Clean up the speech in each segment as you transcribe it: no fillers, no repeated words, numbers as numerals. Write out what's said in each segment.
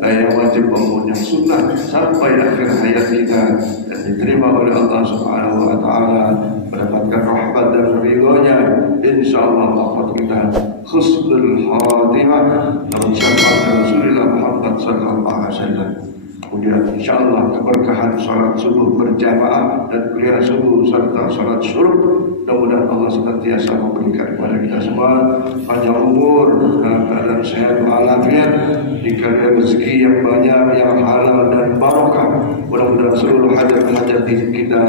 yang wajib maupun yang sunnah sampai akhir hayat kita, dan diterima oleh Allah Subhanahu wa Ta'ala, mendapatkan rahmat dan ridhonya. Insyaallah wafat kita husnul khatimah dalam syafaat Rasulullah Muhammad sallallahu alaihi wasallam. Kemudian insyaallah keberkahan salat subuh berjamaah dan kuliah subuh serta salat syuruk, mudah-mudahan Allah senantiasa memberikan kepada kita semua panjang umur dalam keadaan sehat walafiat, dikasih rezeki yang banyak, yang halal dan barokah. Mudah-mudahan seluruh hajat-hajat kita,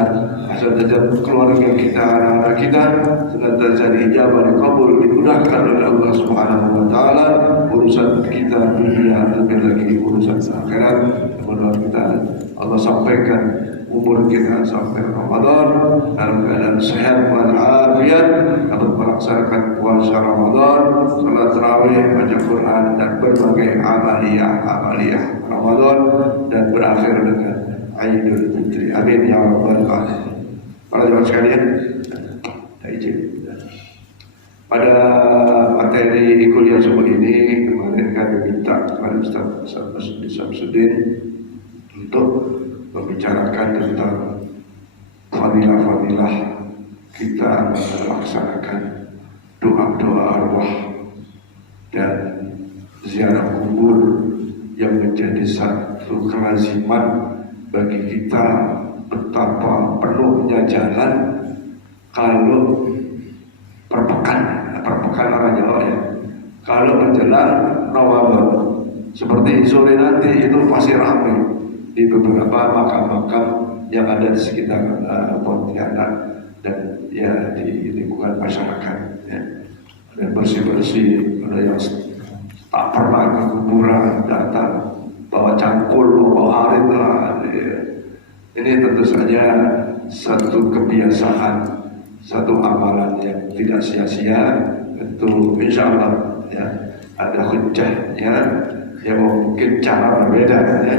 hajat-hajat keluarga kita, anak-anak kita senantiasa diijabah, dikabul, dimudahkan oleh Allah Subhanahu wa Ta'ala. Urusan kita dunia, lebih lagi urusan akhirat, mudah-mudahan kita Allah sampaikan umur kita sampai Ramadan dalam keadaan sehat walafiat, dapat melaksanakan puasa Ramadan, salat tarawih, baca Quran, dan berbagai amaliyah Ramadan, dan berakhir dengan Aidul Fitri. Amin ya rabbal alamin. Para jemaah sekalian, pada materi kuliah subuh ini kemarin kami minta kepada Ustaz Samsudin untuk membicarakan tentang fadilah-fadilah kita melaksanakan doa-doa arwah dan ziarah kubur yang menjadi satu kelaziman bagi kita. Betapa penuhnya jalan kalau perpekan orang Jawa ya, kalau menjelang Ramadan seperti sore nanti itu pasti ramai di beberapa makam-makam yang ada di sekitar Pontianak dan ya di lingkungan masyarakat ya. Dan bersih-bersih, ada yang tak pernah ke kuburan datang bawa cangkul, bawa harit lah ya. Ini tentu saja satu kebiasaan, satu amalan yang tidak sia-sia. Tentu insya Allah ya ada hujjahnya, ya mungkin cara berbeda ya.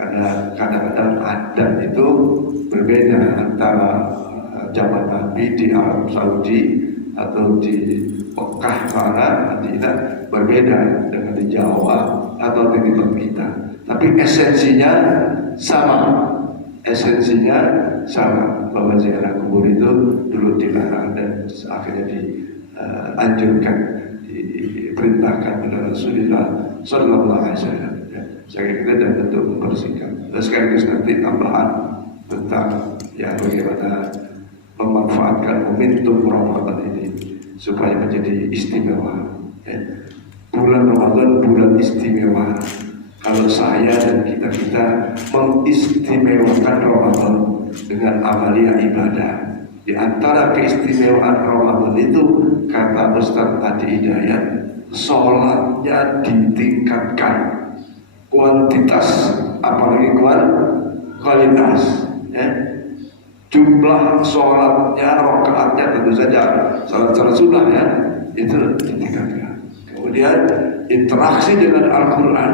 Karena kadang-kadang adat itu berbeda antara zaman Nabi di Arab Saudi atau di Mekah, Madinah, berbeda dengan di Jawa atau di tempat kita. Tapi esensinya sama. Bahwa ziarah kubur itu dulu dilarang dan akhirnya dianjurkan, diperintahkan oleh Rasulullah Sallallahu Alaihi Wasallam. Saya kira dan tentu membersihkan. Dan sekaligus nanti tambahan tentang ya bagaimana memanfaatkan momentum Ramadan ini supaya menjadi istimewa. Ya. Bulan Ramadan bulan istimewa. Kalau saya dan kita mengistimewakan Ramadan dengan amalia ibadah. Di antara keistimewaan Ramadan itu kata Ustaz Adi Hidayat, sholatnya ditingkatkan. Kuantitas apalagi kualitas ya. Jumlah sholatnya, rakaatnya tentu saja sholat sunnah ya itu ditingkatkan. Kemudian interaksi dengan Al-Quran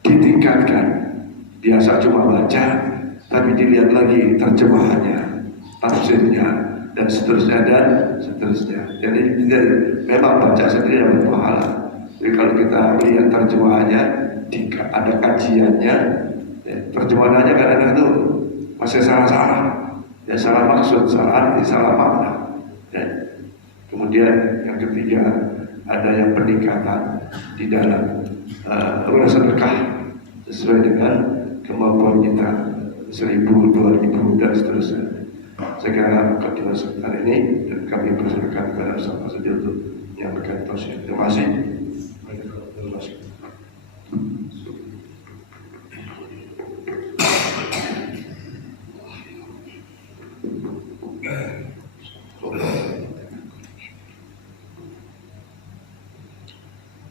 ditingkatkan. Biasa cuma baca, tapi dilihat lagi terjemahannya, tafsirnya, dan seterusnya. Jadi memang baca sendiri dapat pahala. Jadi kalau kita lihat terjemahannya, ada kajiannya, ya, terjemahannya kadang-kadang itu masih salah-salah, ya salah maksud, salah arti, salah makna. Ya. Kemudian yang ketiga ada yang peningkatan di dalam sedekah sesuai dengan kemampuan kita, 1.000, 2.000 dan seterusnya. Saya kira mukadimah sebentar ini dan kami persilakan kepada Ustaz saja untuk menyampaikan tausiah. Terima kasih.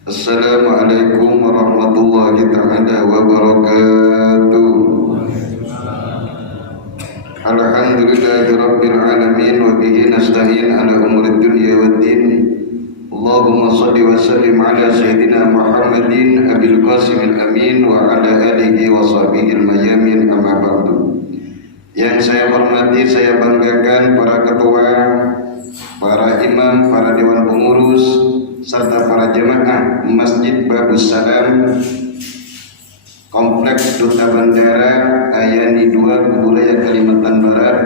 Assalamualaikum warahmatullahi ta'ala wabarakatuh. Alhamdulillahi rabbil alamin wa bihi nasta'in ala umuri dunya waddin. Allahumma salli wa sallim ala sayyidina Muhammadin abil qasimil amin wa ala alihi wa sahbihi al-mayamin amma ba'du. Yang saya hormati, saya banggakan para ketua, para imam, para dewan pengurus serta para jemaah Masjid Babus Salam Kompleks Duta Bandara Ayani 2 Kuburaya Kalimantan Barat,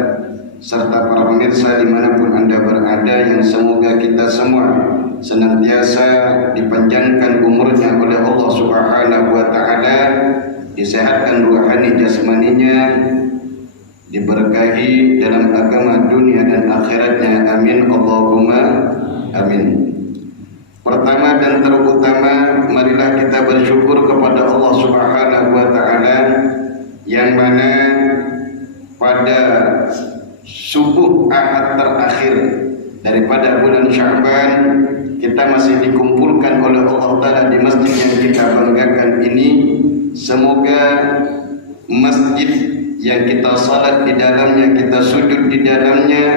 serta para pemirsa dimanapun Anda berada, yang semoga kita semua senantiasa dipanjangkan umurnya oleh Allah Subhanahu wa Ta'ala, disehatkan ruhani jasmaninya, diberkahi dalam agama dunia dan akhiratnya. Amin Allahumma amin. Pertama dan terutama, marilah kita bersyukur kepada Allah Subhanahu wa Ta'ala, yang mana pada subuh Ahad terakhir daripada bulan Sya'ban kita masih dikumpulkan oleh Allah Ta'ala di masjid yang kita banggakan ini. Semoga masjid yang kita salat di dalamnya, kita sujud di dalamnya,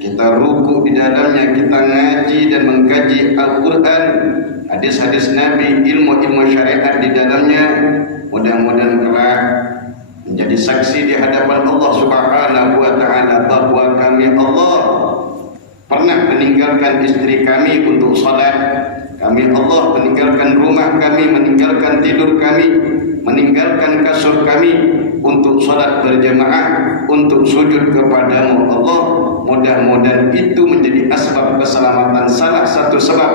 kita ruku di dalamnya, kita ngaji dan mengkaji Al-Quran, hadis-hadis Nabi, ilmu-ilmu syariat di dalamnya, mudah-mudahan kelak menjadi saksi di hadapan Allah Subhanahu wa Ta'ala bahwa kami Allah pernah meninggalkan istri kami untuk salat, kami Allah meninggalkan rumah kami, meninggalkan tidur kami, meninggalkan kasur kami untuk salat berjamaah, untuk sujud kepadamu Allah. Mudah-mudahan itu menjadi asbab keselamatan, salah satu sebab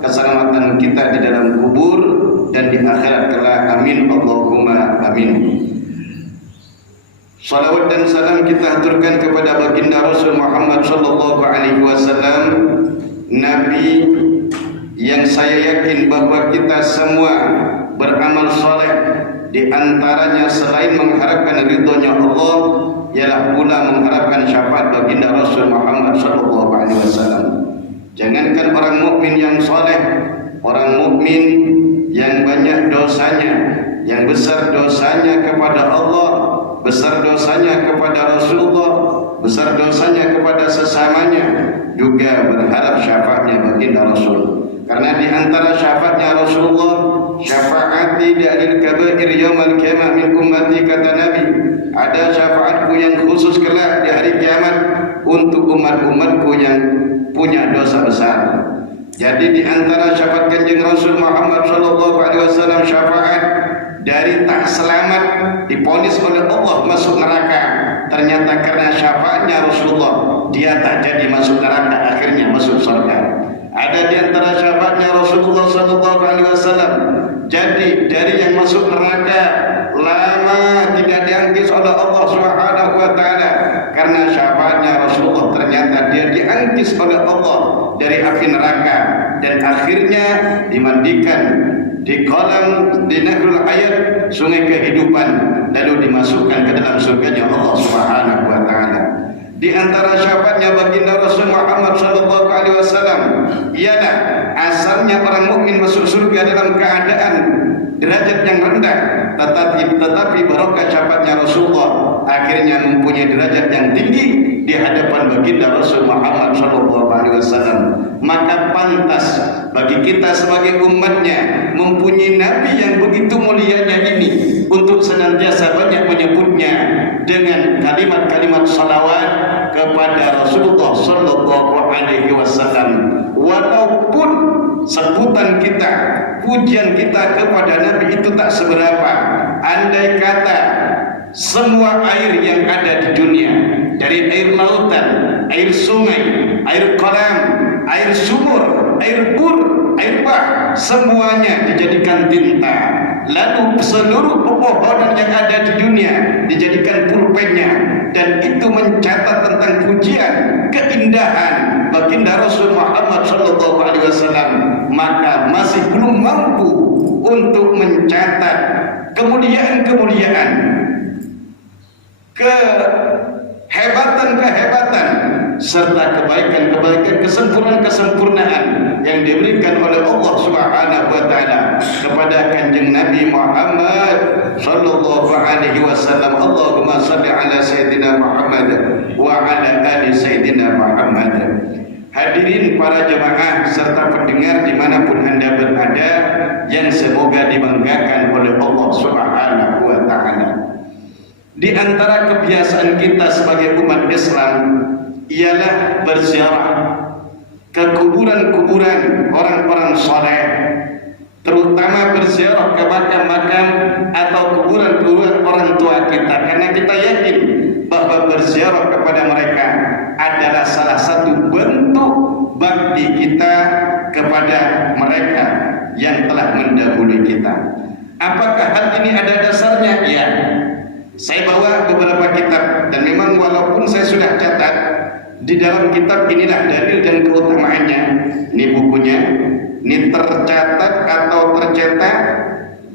keselamatan kita di dalam kubur dan di akhirat kelak. Amin Allahumma amin. Salawat dan salam kita aturkan kepada baginda Rasul Muhammad sallallahu alaihi wasallam, Nabi yang saya yakin bahwa kita semua beramal saleh, di antaranya selain mengharapkan ridhonya Allah ialah pula mengharapkan syafaat baginda Rasul Muhammad sallallahu alaihi wasallam. Jangankan orang mukmin yang saleh, orang mukmin yang banyak dosanya, yang besar dosanya kepada Allah, besar dosanya kepada Rasulullah, besar dosanya kepada sesamanya, juga berharap syafaatnya baginda Rasul. Karena di antara syafaatnya Rasulullah, syafaati dalil kabair yaumil qiyamah min ummati, kata Nabi, ada syafaatku yang khusus kelak di hari kiamat untuk umat-umatku yang punya dosa besar. Jadi di antara syafaat Kanjeng Rasul Muhammad sallallahu alaihi wasallam, syafaat dari tak selamat diponis oleh Allah masuk neraka, ternyata karena syafaatnya Rasulullah dia tak jadi masuk neraka, akhirnya masuk surga. Ada di antara syafaatnya Rasulullah sallallahu alaihi wasallam, jadi dari yang masuk neraka lama tidak diangkis oleh Allah Subhanahu wa Ta'ala, karena syafaatnya Rasulullah ternyata dia diangkis oleh Allah dari api neraka dan akhirnya dimandikan di kolam di Nahrul Hayat, sungai kehidupan, lalu dimasukkan ke dalam surganya Allah Subhanahu wa Ta'ala. Di antara syafaatnya baginda Rasul Muhammad sallallahu alaihi wasallam ialah asalnya orang mukmin masuk surga dalam keadaan derajat yang rendah, tetapi barokah syafaatnya Rasulullah akhirnya mempunyai derajat yang tinggi di hadapan baginda Rasul Muhammad sallallahu alaihi wasallam. Maka pantas bagi kita sebagai umatnya mempunyai nabi yang begitu mulianya ini untuk senantiasa banyak menyebutnya dengan kalimat-kalimat salawat kepada Rasulullah sallallahu alaihi wasallam. Walaupun sebutan kita, pujian kita kepada Nabi itu tak seberapa, andai kata semua air yang ada di dunia, dari air lautan, air sungai, air kolam, air sumur, air bur, air bah, semuanya dijadikan tinta, lalu seluruh pepohonan yang ada di dunia dijadikan pulpennya, dan itu mencatat tentang pujian, keindahan baginda Rasul Muhammad sallallahu alaihi wasallam, maka masih belum mampu untuk mencatat kemuliaan-kemuliaan, kehebatan-kehebatan serta kebaikan-kebaikan, kesempurnaan-kesempurnaan yang diberikan oleh Allah Subhanahu wa Ta'ala kepada Kanjeng Nabi Muhammad sallallahu alaihi wasallam. Allahumma shalli ala sayyidina Muhammad wa ala ali sayyidina Muhammad. Hadirin para jemaah serta pendengar dimanapun Anda berada, yang semoga dibanggakan oleh Allah Subhanahu wa Ta'ala. Di antara kebiasaan kita sebagai umat Islam ialah berziarah ke kuburan-kuburan orang-orang saleh, terutama berziarah ke makam-makam atau kuburan-kuburan orang tua kita, karena kita yakin bahwa berziarah kepada mereka adalah salah satu bentuk bakti kita kepada mereka yang telah mendahului kita. Apakah hal ini ada dasarnya? Ya, saya bawa beberapa kitab, dan memang walaupun saya sudah catat di dalam kitab inilah dalil dan keutamaannya. Ini bukunya, ini tercatat atau tercetak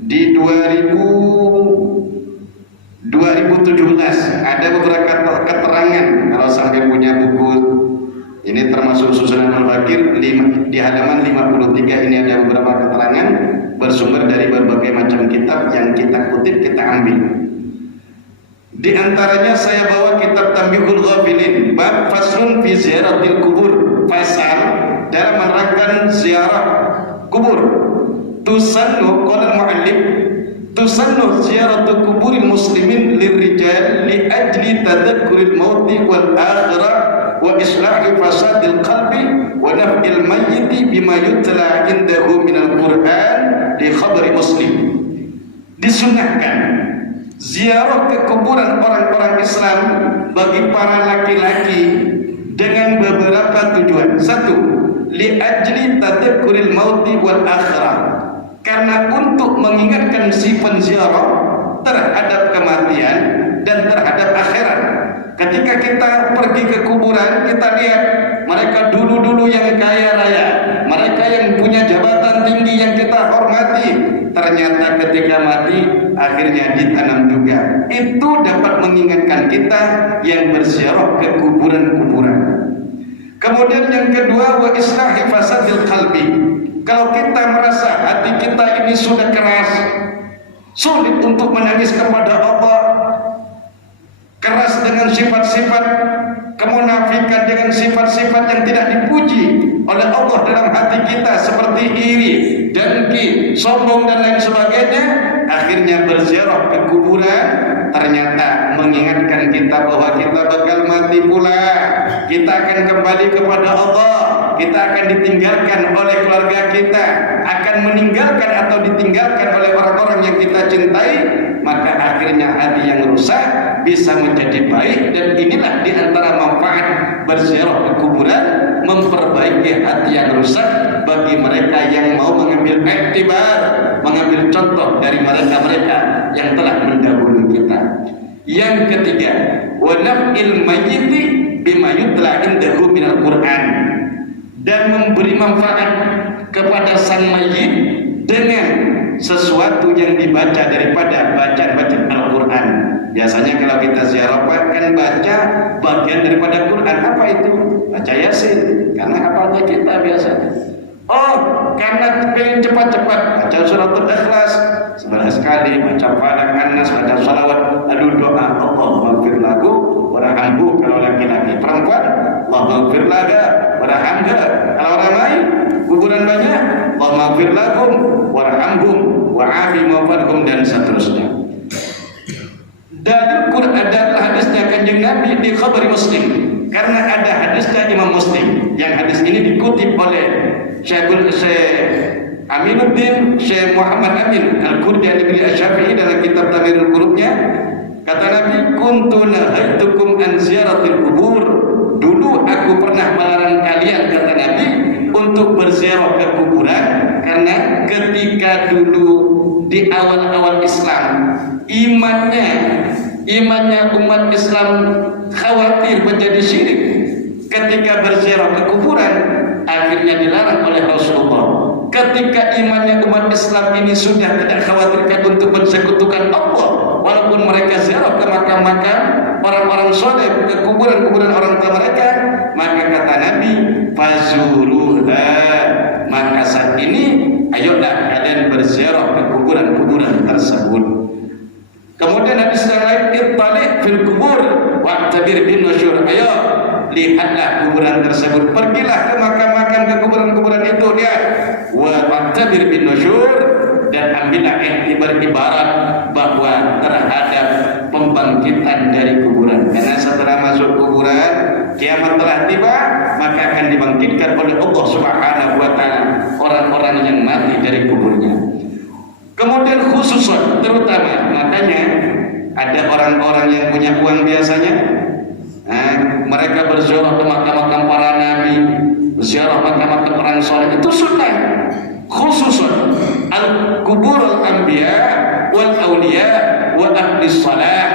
di 2017. Ada beberapa keterangan, kalau sampai punya buku ini termasuk susunan Al-Fakir di halaman 53, ini ada beberapa keterangan bersumber dari berbagai macam kitab yang kita kutip, kita ambil. Di antaranya saya bawa kitab Tanbihul Ghafilin, bab faslun fi ziyaratil kubur, fasal dalam menerangkan ziarah kubur. Tusannu qala al-muallif tusannu ziyaratu kuburil muslimin lirrijal li ajli tadhakkuril mauti wal akhirah wa islahi fasadil qalbi wa naf'il mayyiti bima yutla indahu minal Qur'an di khabari Muslim. Disunnahkan ziarah ke kuburan orang-orang Islam bagi para laki-laki dengan beberapa tujuan. Satu, li ajli tadhakkuril mauti wal akhirah, karena untuk mengingatkan si penziarah terhadap kematian dan terhadap akhirat. Ketika kita pergi ke kuburan, kita lihat mereka dulu-dulu yang kaya raya, mereka yang punya jabatan tinggi yang kita hormati, ternyata ketika mati akhirnya ditanam juga. Itu dapat mengingatkan kita yang berziarah ke kuburan-kuburan. Kemudian yang kedua, wa islahi fasadil qalbi. Kalau kita merasa hati kita ini sudah keras, sulit untuk menangis kepada Allah, keras dengan sifat-sifat kemunafikan, dengan sifat-sifat yang tidak dipuji oleh Allah dalam hati kita, seperti iri, dengki, sombong dan lain sebagainya, akhirnya berziarah ke kuburan ternyata mengingatkan kita bahwa kita bakal mati pula, kita akan kembali kepada Allah, kita akan ditinggalkan oleh keluarga kita, akan meninggalkan atau ditinggalkan oleh orang-orang yang kita cintai, maka akhirnya hati yang rusak bisa menjadi baik. Dan inilah di antara manfaat berziarah ke kuburan, memperbaiki hati yang rusak bagi mereka yang mau mengambil iktibar, mengambil contoh dari mereka-mereka yang telah mendahului kita. Yang ketiga, wa naf'il mayyiti bima yutla indahu minal Qur'an, dan memberi manfaat kepada sang mayit dengan sesuatu yang dibaca daripada bacaan-bacaan Al-Quran. Biasanya kalau kita ziarah kan baca bagian daripada Quran. Apa itu? Baca Yasin, karena hafalnya kita biasanya. Oh, karena pengen cepat-cepat baca suratul Ikhlas 11 kali, baca Falaq, An-Nas, baca salawat, lalu doa Allahumma ighfir lahu warhamhu kalau laki-laki. Perempuan Allahumma ighfir laha warhamha. Kalau orang lain kuburan banyak Allahumma ighfir lahum warhamhum wa'afi maghfirhum dan seterusnya. Dalil Quran adalah hadisnya Kanjeng Nabi di khabari Muslim, karena ada hadisnya Imam Muslim, yang hadis ini dikutip oleh Syekh Aminuddin Syekh Muhammad Amin Al-Qurdi Al-Negeri Asy-Syafi'i dalam kitab Tamirul Qulubnya. Kata Nabi, kuntu nahaitukum an ziyaratil kubur. Dulu aku pernah melarang kalian, kata Nabi, untuk berziarah ke kuburan, karena ketika dulu di awal-awal Islam imannya umat Islam khawatir menjadi syirik. Ketika berziarah ke kuburan akhirnya dilarang oleh Rasulullah. Ketika imannya umat Islam ini sudah tidak khawatirkan untuk mensekutukan Allah, walaupun mereka ziarah ke makam-makam orang-orang soleh, ke kuburan-kuburan orang tua mereka, maka kata Nabi, fazuruha, maka saat ini ayolah kalian berziarah ke kuburan-kuburan tersebut. Kemudian hadis yang lain, ittali' fil kubur wa'tabir bin nusyur. Ayo lihatlah kuburan tersebut, pergilah ke makam-makam, ke kuburan-kuburan itu, lihat. Wa'tabir bin nusyur, dan ambillah ibarat bahwa terhadap pembangkitan dari kuburan. Karena setelah masuk kuburan kiamat telah tiba, maka akan dibangkitkan oleh Allah Subhanahu wa taala orang-orang yang mati dari kuburnya. Kemudian khususon terutama, makanya ada orang-orang yang punya uang biasanya, mereka berziarah ke makam-makam para nabi, berziarah makam-makam orang soleh, itu sunnah. Khususon al-kubur al-anbiya wal awliya wa ahli salah,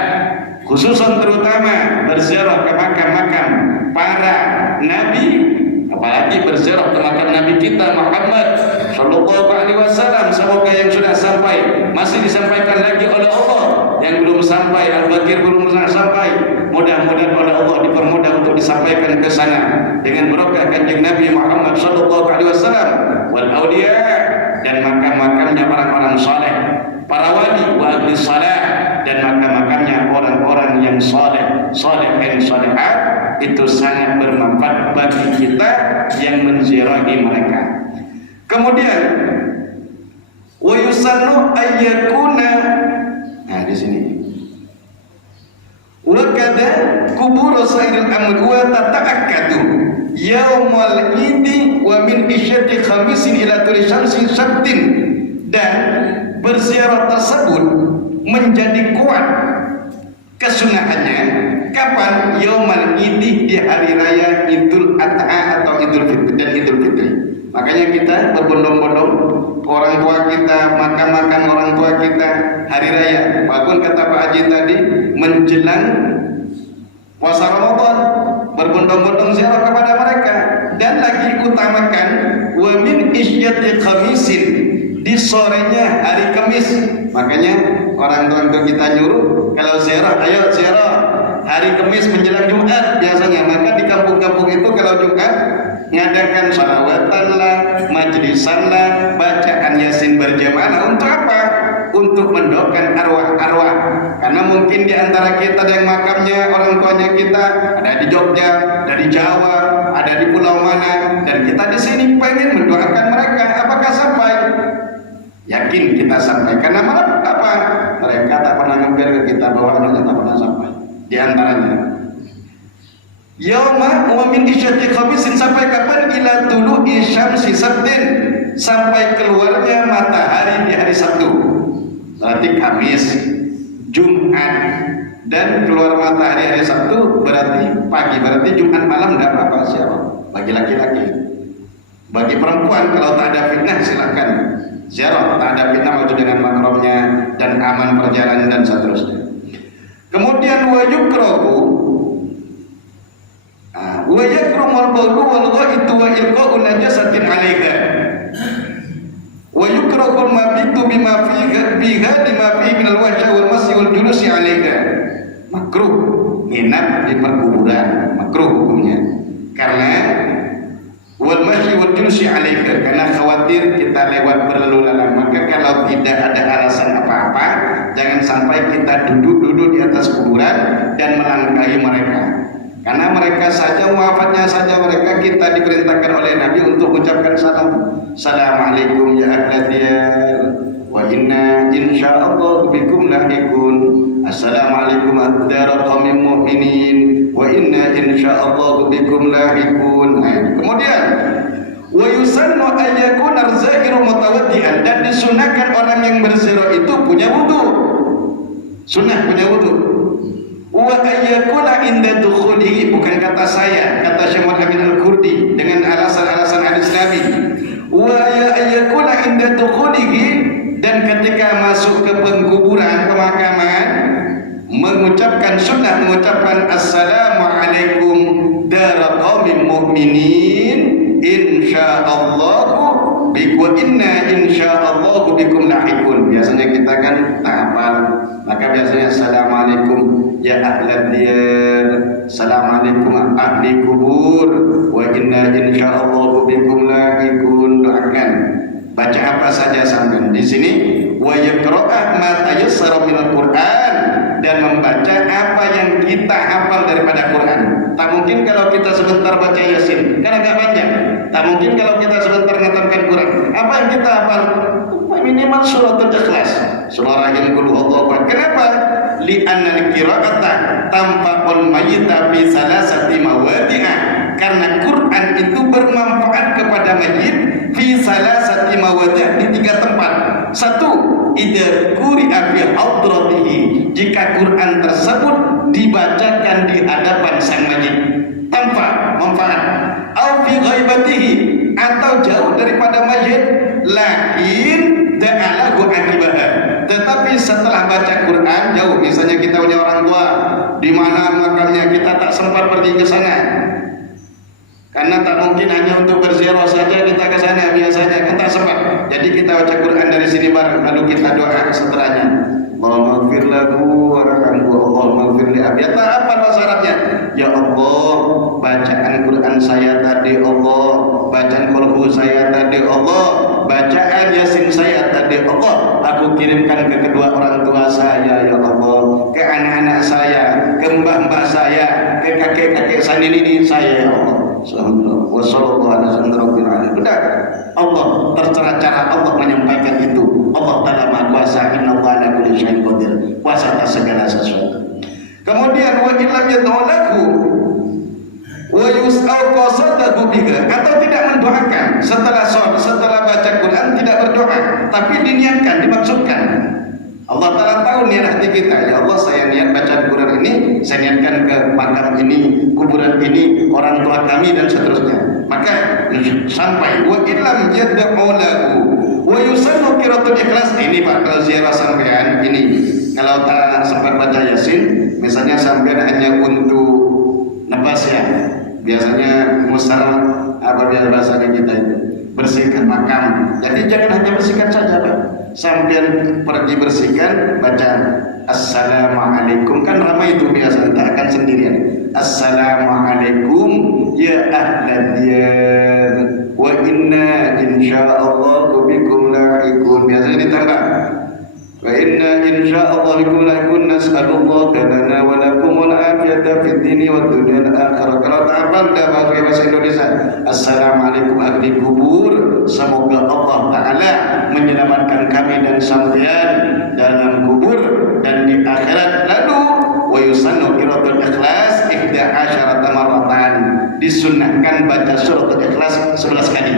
khususan terutama berziarah ke makam-makam para nabi, apalagi berziarah ke makam nabi kita Muhammad sallallahu alaihi wasallam. Semoga yang sudah sampai masih disampaikan lagi oleh Allah, yang belum sampai Al-Baqir belum sampai, mudah-mudahan oleh Allah dipermudah untuk disampaikan ke sana dengan berkah kanjeng Nabi Muhammad sallallahu alaihi wasallam wal auliya, dan makam-makamnya orang-orang saleh, para wali wa ahli salah, dan makam-makamnya orang-orang yang saleh dan salihat. Itu sangat bermanfaat bagi kita yang menziarahi mereka. Kemudian wa yusannu ayyakuna, nah di sini wa kada kubur sayyidil amr wa tata'akkadu yaumal idi wa min isyati khamisin ila tuli syamsi sabtin, dan berziarah tersebut menjadi kuat kesunahannya kapan? Yaumal idi, di hari raya Idul Adha atau Idul Fitri dan Idul Fitri. Makanya kita berbondong-bondong orang tua kita, makan-makan orang tua kita hari raya. Walaupun kata Pak Haji tadi menjelang puasa Ramadan, berbondong-bondong ziarah kepada mereka. Dan lagi utamakan wa min isyati khamisin, di sorenya hari Kamis. Makanya orang tua kita nyuruh kalau ziarah, ayo ziarah hari Kamis menjelang Jumat biasanya. Maka di kampung-kampung itu kalau Jumat ngadakan salawatan lah, majlisan lah, bacaan Yasin berjamaah. Untuk apa? Untuk mendoakan arwah-arwah. Karena mungkin di antara kita yang makamnya orang tuanya kita ada di Jogja, ada di Jawa, ada di pulau mana, dan kita di sini pengen mendoakan mereka. Apakah sampai? Yakin kita sampai. Karena apa? Mereka tak pernah ngambil ke kita bahwa anaknya tak pernah sampai. Di antaranya yauma wa min isyati khamisin, sampai kapan? Ila tulu'i syamsi sabtin, sampai keluarnya matahari di hari Sabtu. Berarti Kamis, Jumat, dan keluar matahari hari Sabtu berarti pagi. Berarti Jumat malam enggak apa-apa siapa? Bagi laki-laki. Bagi perempuan kalau tak ada fitnah silakan ziarah, tak ada fitnah maju dengan mahramnya dan aman perjalanan dan seterusnya. Kemudian wa yukrahu wa yakrumul bawlu wal ghaitu wa ilqa'u najasatin 'alaika wa yukrahul mabitu bima fiha lima fihi min al-wahsy wal masyi wal julusi 'alaika. Makruh nginap di perkuburan, makruh hukumnya, karena wal masyi wal julusi 'alaika, karena khawatir kita lewat berlalu lalang. Maka kalau tidak ada alasan apa-apa, jangan sampai kita duduk-duduk di atas kuburan dan melangkahi mereka. Karena mereka saja, wafatnya saja mereka, kita diperintahkan oleh Nabi untuk mengucapkan salam. Assalamualaikum ya ahla diyar wa inna insyaallah bikum lahiqun. Assalamualaikum ad-dar qaumin mu'minin wa inna insyaallah bikum lahiqun. Kemudian wa yusannu an yakuna zairu mutawaddian, dan disunahkan orang yang berziarah itu punya wudu. Sunnah punya wudu. Wa ayyakuna inda dukhulihi, bukan kata saya, kata Syekh Muhammad Amin Al-Qurdi dengan alasan-alasan hadis Nabi. Wa ayyakuna inda dukhulihi, dan ketika masuk ke pengkuburan, pemakaman, mengucapkan sunnah, mengucapkan assalamualaikum dar qaumin mu'minin insyaallah bikum inna insyaallah bikum lahiqun. Biasanya kita kan tak hafal, maka biasanya assalamualaikum ya ahlad diyar, assalamualaikum ahli kubur, wa inna insyaallah bikum lahiqun. Doakan, baca apa saja sampai di sini. Wa yaqra'a ma tayassara minal Qur'an, dan membaca apa yang kita hafal daripada Quran. Tak mungkin kalau kita sebentar baca Yasin, karena agak panjang. Tak mungkin kalau kita sebentar ngatamkan Quran. Apa yang kita hafal? Minimal suratul Ikhlas, surah Rahim, Qul Huwallahu Ahad. Kenapa? li'anna al-qira'ata tanfa'ul mayyita fi salasati mawadi'a, karena Quran itu bermanfaat kepada mayyit fi salasati mawadi' di 3 tempat. 1, idza quri'a fi hadratihi, jika Quran tersebut dibacakan di hadapan sang mayyit, tanpa manfaat. Au fi ghaibatihi, atau jauh daripada mayyit, lakin da'alahu akibaha, tetapi setelah baca Quran jauh, misalnya kita punya orang tua di mana makamnya, kita tak sempat pergi ke sana karena tak mungkin hanya untuk berziarah saja kita ke sana, biasanya kita sempat, jadi kita baca Quran dari sini bareng, lalu kita doa setelahnya, Allahumma ighfir lahu warhamhu, Allahumma ighfir li abi. Apa syaratnya? Ya Allah, bacaan Quran saya tadi Allah, bacaan Qur'an saya tadi Allah, bacaan Yasin saya tadi Allah, aku kirimkan ke kedua orang tua saya ya Allah, ke anak-anak saya, ke mbah-mbah saya, ke kakek-kakek sandini saya ya Allah. Sallallahu alaihi wasallam. Benar, Allah tertera cara Allah menyampaikan itu. Allah Ta'ala Maha Kuasa, inna Allah ala kulli syai'in qadir, kuasa atas segala sesuatu. Kemudian wa illam yatawallahu wa yus'al qasadahu biha, atau tidak mendoakan setelah baca Quran, tidak berdoa tapi diniatkan, dimaksudkan. Allah Ta'ala tahu niat hati kita, ya Allah saya niat baca Quran ini, saya niatkan ke makam ini, kuburan ini, orang tua kami dan seterusnya. Maka sampai wa illam yad'ulahu wa yusannu qiraatul ikhlas, ini Pak, kalau ziarah sampean ini, kalau tak sempat baca Yasin, misalnya sampean hanya untuk nafas ya, biasanya musar apa biasa bahasanya kita itu, bersihkan makam. Jadi jangan hanya bersihkan saja Pak, sambil pergi bersihkan baca Assalamualaikum, kan ramai itu biasa, tak akan sendirian. Assalamualaikum ya ahlan diyar wa inna insyaallah bikum lahiqun, biasanya ditambah wa inna insyaallah bikum lahiqun, nas'alullah lana wa lakumul afiyata fid dini wad dunya akhirah. Kalau tak hafal dah bahasa Indonesia, Assalamualaikum ahli kubur, semoga Allah Ta'ala menyelamatkan kami dan sampean dalam kubur dan di akhirat. Lalu wa yusannu qiraatul ikhlas 11 marratan, disunnahkan baca surat Ikhlas 11 kali.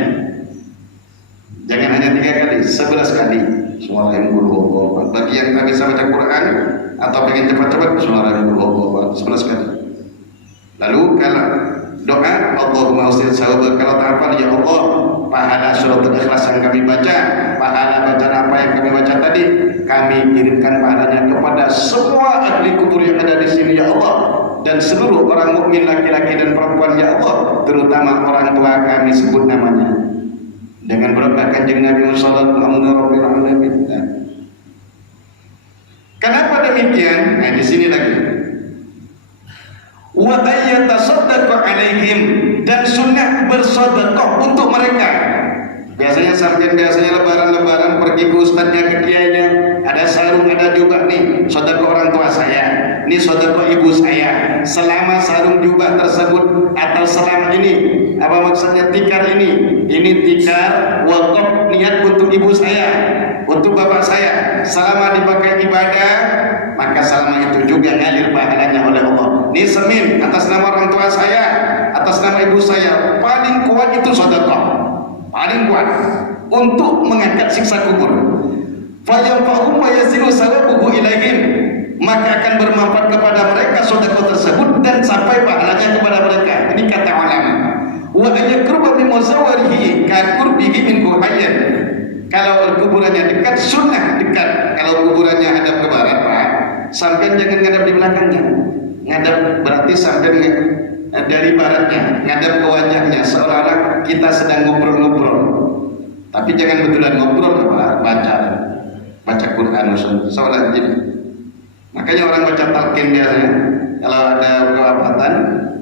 Jangan hanya 3 kali, 11 kali. Subhanallah. Bagi yang tak bisa baca Quran atau pengen cepat-cepat, subhanallah 11 kali. Lalu kalau doa Allahumma ustil sawab, kalau tak hafal, ya Allah pahala surat Ikhlas yang kami baca, pahala bacaan apa yang kami baca tadi, kami kirimkan pahalanya kepada semua ahli kubur yang ada di sini ya Allah, dan seluruh orang mukmin laki-laki dan perempuan ya Allah, terutama orang tua kami sebut namanya dengan berkat Kanjeng Nabi sallallahu alaihi wasallam. Kenapa demikian? Nah di sini lagi. Wa ayyatasaddaqu alaihim, dan sunnah bersedekah untuk mereka. Biasanya lebaran pergi ke ustadznya, ke kiainya, ada sarung, ada jubah, nih sedekah orang tua saya, nih sedekah ibu saya. Selama sarung jubah tersebut atau selama ini, apa maksudnya tikar ini tikar wakaf niat untuk ibu saya, untuk bapak saya, selama dipakai ibadah, maka selama itu juga ngalir pahalanya oleh Allah. Ini semin atas nama orang tua saya, atas nama ibu saya, paling kuat itu sedekah, paling kuat untuk mengangkat siksa kubur. Fayanfa'uhum wa yasiru salabuhu ilaihim, maka akan bermanfaat kepada mereka sedekah tersebut dan sampai pahalanya kepada mereka. Ini kata ulama. Wa ayakruba min muzawwarihi ka qurbihi min hayyan. Kalau kuburannya dekat, sunnah dekat. Kalau kuburannya hadap ke barat, Pak, sampai jangan ngadap di belakangnya. Ngadap berarti sampai dari baratnya, ngadap ke wajahnya, seolah-olah kita sedang ngobrol-ngobrol. Tapi jangan betulan ngobrol, baca Quran sholat gitu. Makanya orang baca talqin biasanya, kalau ada kewafatan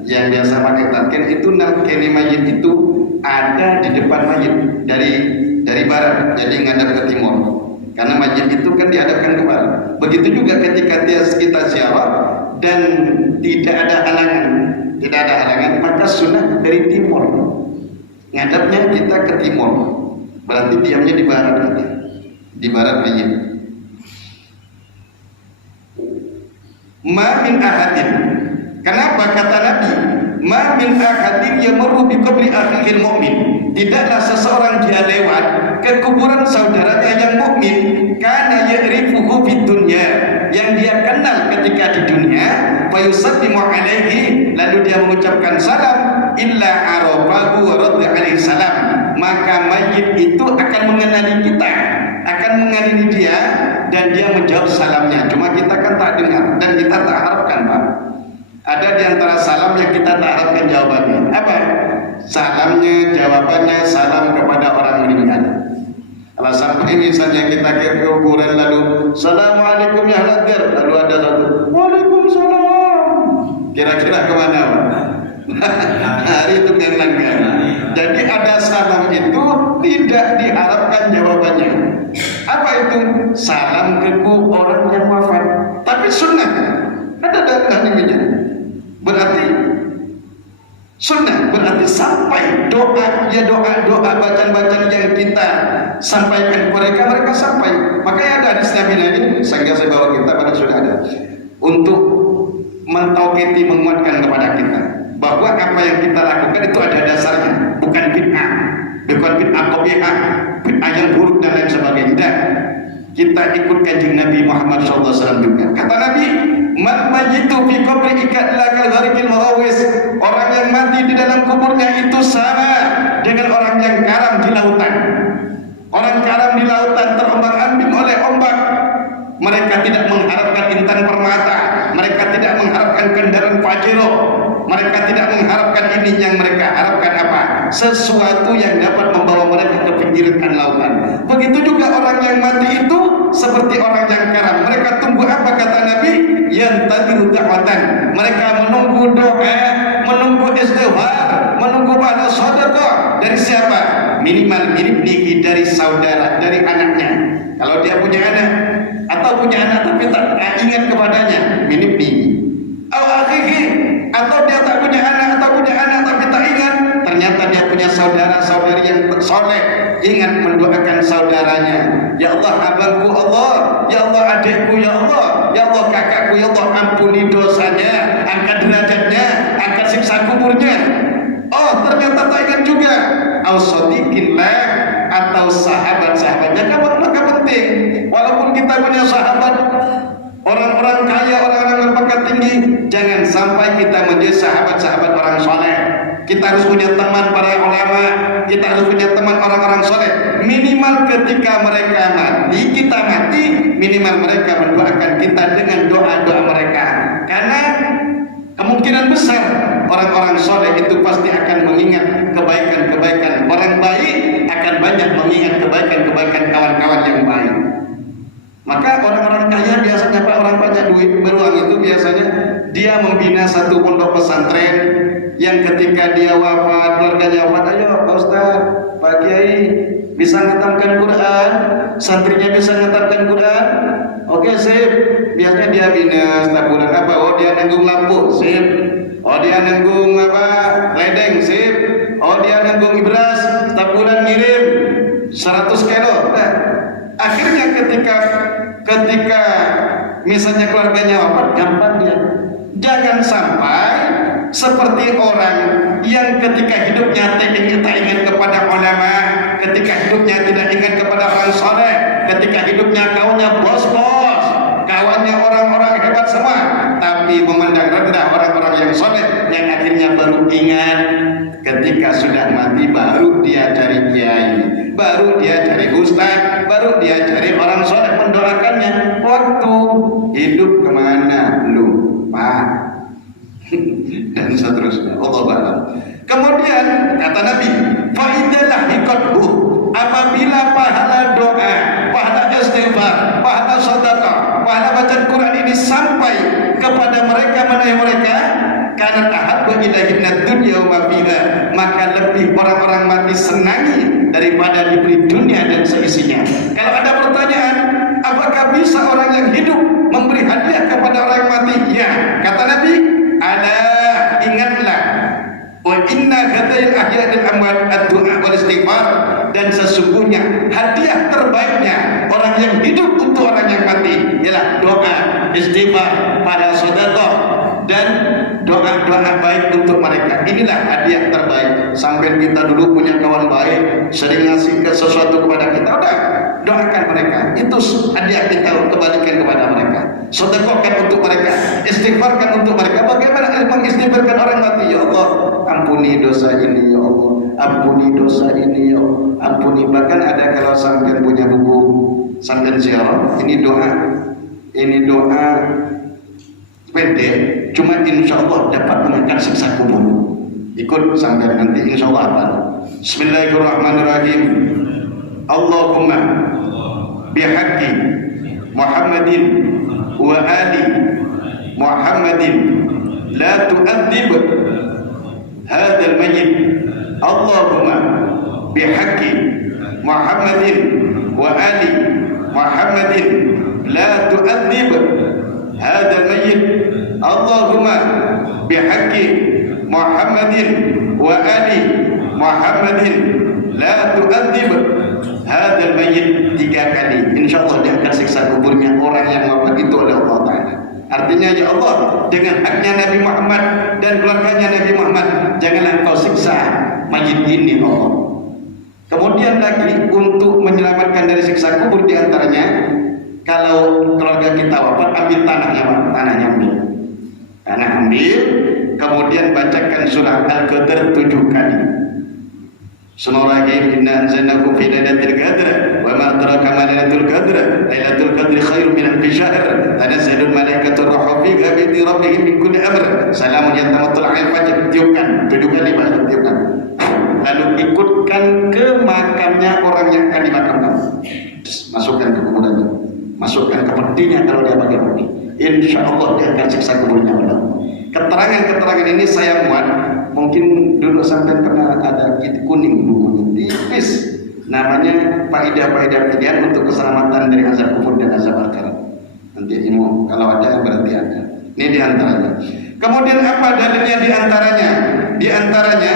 yang biasa pakai talqin itu, nalqin mayit itu ada di depan mayit dari barat, jadi ngadap ke timur. Karena mayit itu kan dihadapkan ke barat. Begitu juga ketika kita ziarah dan tidak ada halangan, maka sunnah dari timur. Ngadapnya kita ke timur, berarti diamnya di barat, di barat mayit. Ma min ahadin. Kenapa kata Nabi? Ma min ahadin yamurru bi qabri akhihil mu'min. Tidaklah seseorang dia lewat ke kuburan saudaranya yang mukmin, kana ya'rifuhu fid dunya, yang dia kenal ketika di dunia, fa yusallimu alaihi, lalu dia mengucapkan salam, illa arafahu wa radda alaihi salam, maka mayit itu akan mengenali kita, akan mengenali dia, dan dia menjawab salamnya. Cuma kita kan tak dengar dan kita tak harapkan, Pak. Ada di antara salam yang kita tak harapkan jawabannya. Apa? Salamnya, jawabannya salam kepada orang meninggal. Kalau sampai misalnya kita ke kuburan lalu Assalamualaikum ya hadir, lalu ada satu Waalaikumsalam, kira-kira kemana? Hari itu kan langgar. Jadi ada salam itu tidak diharapkan jawabannya. Apa itu? Salam ke orang yang wafat. Tapi sunnah ada dalilnya. Berarti sunnah, berarti sampai doa, ya doa bacaan-bacaan yang kita sampaikan kepada mereka sampai. Makanya ada hadis Nabi ini, sehingga saya bawa kita pada sudah ada untuk mentauqiti, menguatkan kepada kita bahwa apa yang kita lakukan itu ada dasarnya, bukan bid'ah, bukan bid'ah qabihah, bid'ah yang buruk dan lain sebagainya. Kita ikut kanjeng Nabi Muhammad SAW juga. Kata Nabi, man mayyitu fi qabri ikadlakal gharikil marawis. Orang yang mati di dalam kuburnya itu sama dengan orang yang karam di lautan. Orang karam di lautan terombang-ambing oleh ombak. Mereka tidak mengharapkan intan permata, mereka tidak mengharapkan kendaraan Pajero, mereka tidak mengharapkan ini. Yang mereka harapkan apa? Sesuatu yang dapat membawa mereka ke pinggiran lautan. Begitu juga orang yang mati itu seperti orang yang karam. Mereka tunggu apa kata Nabi? Yantadiru da'watan. Mereka menunggu doa, menunggu istighfar, menunggu pahala sedekah. Dari siapa? Minimal mirip dari saudara, dari anaknya. Kalau dia punya anak atau punya anak tapi tak ingat kepadanya, mirip atau dia tak punya anak atau punya anak tapi tak ingat, ternyata dia punya saudara-saudari yang soleh, ingat mendoakan saudaranya. Ya Allah abangku Allah, ya Allah adikku ya Allah, ya Allah kakakku ya Allah, ampuni dosanya, angkat derajatnya, angkat siksa kuburnya. Oh ternyata tak ingat juga. Al-Sadiqillah, atau sahabat-sahabatnya. Maka penting, walaupun kita punya sahabat orang-orang kaya, orang-orang berpangkat tinggi, jangan sampai kita menjadi sahabat-sahabat orang soleh. Kita harus punya teman para ulama, kita harus punya teman orang-orang soleh. Minimal ketika mereka mati, kita mati, minimal mereka mendoakan kita dengan doa-doa mereka. Karena kemungkinan besar orang-orang soleh itu pasti akan mengingat kebaikan-kebaikan orang baik, akan banyak mengingat kebaikan-kebaikan kawan-kawan yang baik. Maka orang-orang kaya biasanya, Pak, orang banyak duit beruang itu biasanya dia membina satu pondok pesantren yang ketika dia wafat, keluarganya wafat, ayo Pak Ustaz, Pak Kiai bisa ngatamkan Quran, santrinya bisa ngatamkan Quran. Oke, sip. Biasanya dia bina setiap bulan apa? Oh, dia nanggung lampu, sip. Oh, dia nanggung apa? Ledeng, sip. Oh, dia nanggung ibras, setiap bulan ngirim 100 kilo. Nah, akhirnya ketika misalnya keluarganya wafat, gampang dia. Jangan sampai seperti orang yang ketika hidupnya tak ingat kepada ulama, ketika hidupnya tidak ingat kepada orang soleh, ketika hidupnya kawannya bos-bos, kawannya orang-orang hebat semua, tapi memandang rendah orang-orang yang soleh, yang akhirnya baru ingat ketika sudah mati, baru dia cari kiai, baru dia cari ustaz, baru dia cari orang soleh mendoakannya. Waktu hidup kemana? Lupa. Dan seterusnya. Allah a'lam. Kemudian kata Nabi, faidalah hikathu, apabila pahala doa, pahala istighfar, pahala sedekah, pahala baca Quran ini sampai kepada mereka, mereka karena ahabba ilahinna dunya wa ma fiha, maka lebih orang-orang mati senangi daripada diberi dunia dan seisinya. Kalau ada pertanyaan, apakah bisa orang yang hidup memberi hadiah kepada orang yang mati? Ya, kata Nabi, ala ingatlah, wa inna hadail ahyail amwat ad-du'a wal istighfar, dan sesungguhnya hadiah terbaiknya orang yang hidup untuk orang yang mati ialah doa, istighfar, pada sedekah dan doa-doa baik untuk mereka. Inilah hadiah terbaik. Sampai kita dulu punya kawan baik, sering ngasih sesuatu kepada kita, udah doakan mereka. Itu hadiah kita, kembalikan kepada mereka. Sedekahkan untuk mereka, istighfarkan untuk mereka. Bagaimana mengistighfarkan orang mati? Ya Allah, ampuni dosa ini ya Allah, ampuni dosa ini ya Allah, ampuni. Bahkan ada kalau sampai punya buku sampai ziarah, ini doa pendek, cuma insya Allah dapat mengangkat siksa kubur. Ikut sampai nanti insya Allah apa? Bismillahirrahmanirrahim. Allahumma bihaqqi Muhammadin wa ali Muhammadin la tu'adzib hadzal mayyit. Allahumma bihaqqi Muhammadin wa ali Muhammadin la tu'adzib hadzal mayyit. Allahumma bihaqqi Muhammadin wa ali Muhammadin la tu'adzib hadzal mayyit. 3 kali insyaallah dia akan siksa kuburnya orang yang wafat itu oleh Allah Ta'ala. Artinya ya Allah, dengan haknya Nabi Muhammad dan keluarganya Nabi Muhammad, janganlah engkau siksa mayit ini Allah. Kemudian lagi untuk menyelamatkan dari siksa kubur, diantaranya kalau keluarga kita wafat, ambil tanahnya, tanah ambil, kemudian bacakan surah Al-Qadr 7 kali. Bismillahirrahmanirrahim. Inna anzalnahu fi lailatul qadr wa ma adraka ma lailatul qadr. Lailatul qadri khairun min alfi syahr. Tanazzalul malaikatu ruhu fiha bi idzni rabbihim min kulli amr. Salamun yatamattul al fajr. Tiupkan 7 kali, tiupkan. Lalu ikutkan ke makamnya orang yang akan dimakamkan. Masukkan ke kuburannya, masukkan ke petinya kalau dia pakai peti. Insya Allah dia akan siksa kuburnya. Keterangan-keterangan ini saya muat. Mungkin dulu sampai pernah ada kit kuning bukunya tipis, namanya faedah-faedah pilihan untuk keselamatan dari azab kubur dan azab akhirat. Nanti ilmu kalau ada berarti ada. Ini diantaranya. Kemudian apa dalilnya diantaranya? Diantaranya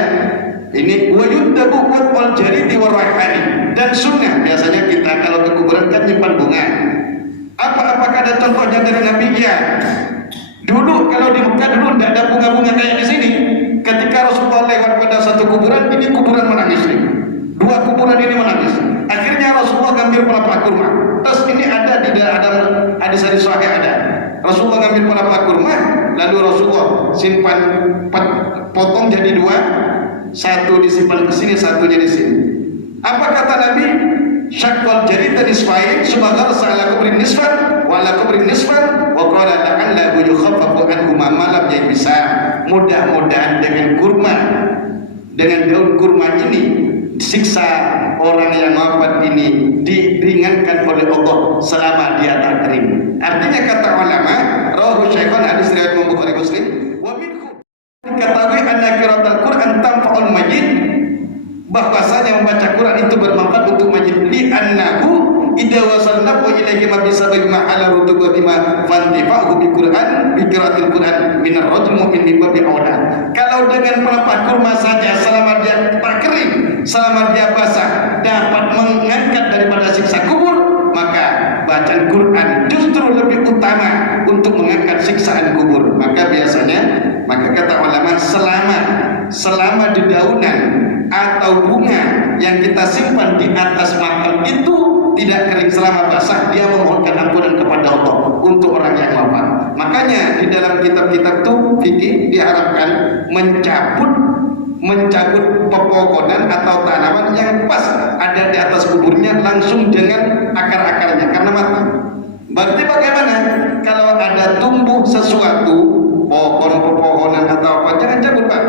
ini wayuddabu wal jaridi warayhani, dan sunnah biasanya kita kalau ke kuburan kan nyimpan bunga. Apakah ada contohnya dari Nabi? Ya. Dulu kalau di Mekah dulu tidak ada bunga-bunga kayak di sini. Ketika Rasulullah lewat pada satu kuburan, ini kuburan menangis nih. 2 kuburan ini menangis. Akhirnya Rasulullah ngambil pelepah kurma. Terus ini ada di dalam hadis-hadis sahih ada. Rasulullah ngambil pelepah kurma, lalu Rasulullah simpan, potong jadi 2, satu disimpan ke sini, satunya di sini. Apa kata Nabi? Syaqqal jarida nisfain, subhanallah sa'ala kubrin nisfan wa ala kubrin nisfan wa qala la'allahu yukhaffafu anhuma ma lam yabisa. Mudah-mudahan dengan kurma, dengan daun kurma ini, siksa orang yang wafat ini diringankan oleh Allah selama dia tak kering. Artinya kata ulama, rawahu Syaikhan, hadis riwayat Imam Bukhari Muslim, wa minhu katawi anna qiraatul Qur'an tanfa'ul mayyit, bahwasanya membaca Quran itu bermanfaat untuk mayit. Li annahu idza wasalna ilaihi ma bisababi ma ala rutuba bima fantifa'u bi Quran bi qiraatil Quran min ar-rajul mu'min bi babi aula. Kalau dengan pelepah kurma saja selama dia tak kering, selama dia basah dapat mengangkat daripada siksa kubur, maka bacaan Quran justru lebih utama untuk mengangkat siksaan kubur. Maka biasanya, maka kata ulama, selama dedaunan atau bunga yang kita simpan di atas makam itu tidak kering selama basah, dia memohonkan ampunan kepada Allah untuk orang yang wafat. Makanya di dalam kitab-kitab itu fikih diharapkan mencabut pepohonan atau tanaman yang pas ada di atas kuburnya langsung dengan akar-akarnya karena mati. Berarti bagaimana kalau ada tumbuh sesuatu, pohon, pepohonan atau apa, jangan cabut Pak,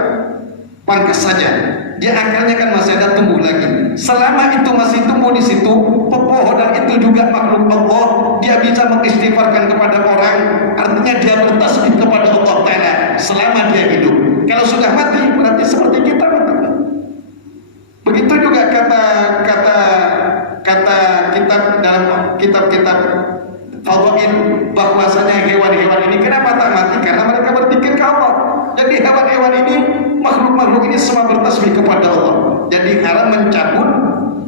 pangkas saja. Dia akarnya kan masih ada tumbuh lagi. Selama itu masih tumbuh di situ, pepohonan itu juga makhluk Allah. Dia bisa mengistighfarkan kepada orang. Artinya dia bertasbih kepada Allah Ta'ala selama dia hidup. Kalau sudah mati, berarti seperti kita mati. Begitu juga kata kitab dalam kitab-kitab fadhail, bahwasanya hewan-hewan ini kenapa tak mati? Karena mereka berpikir ke Allah. Jadi hewan-hewan ini, makhluk-makhluk ini semua bertasbih kepada Allah. Jadi haram mencabut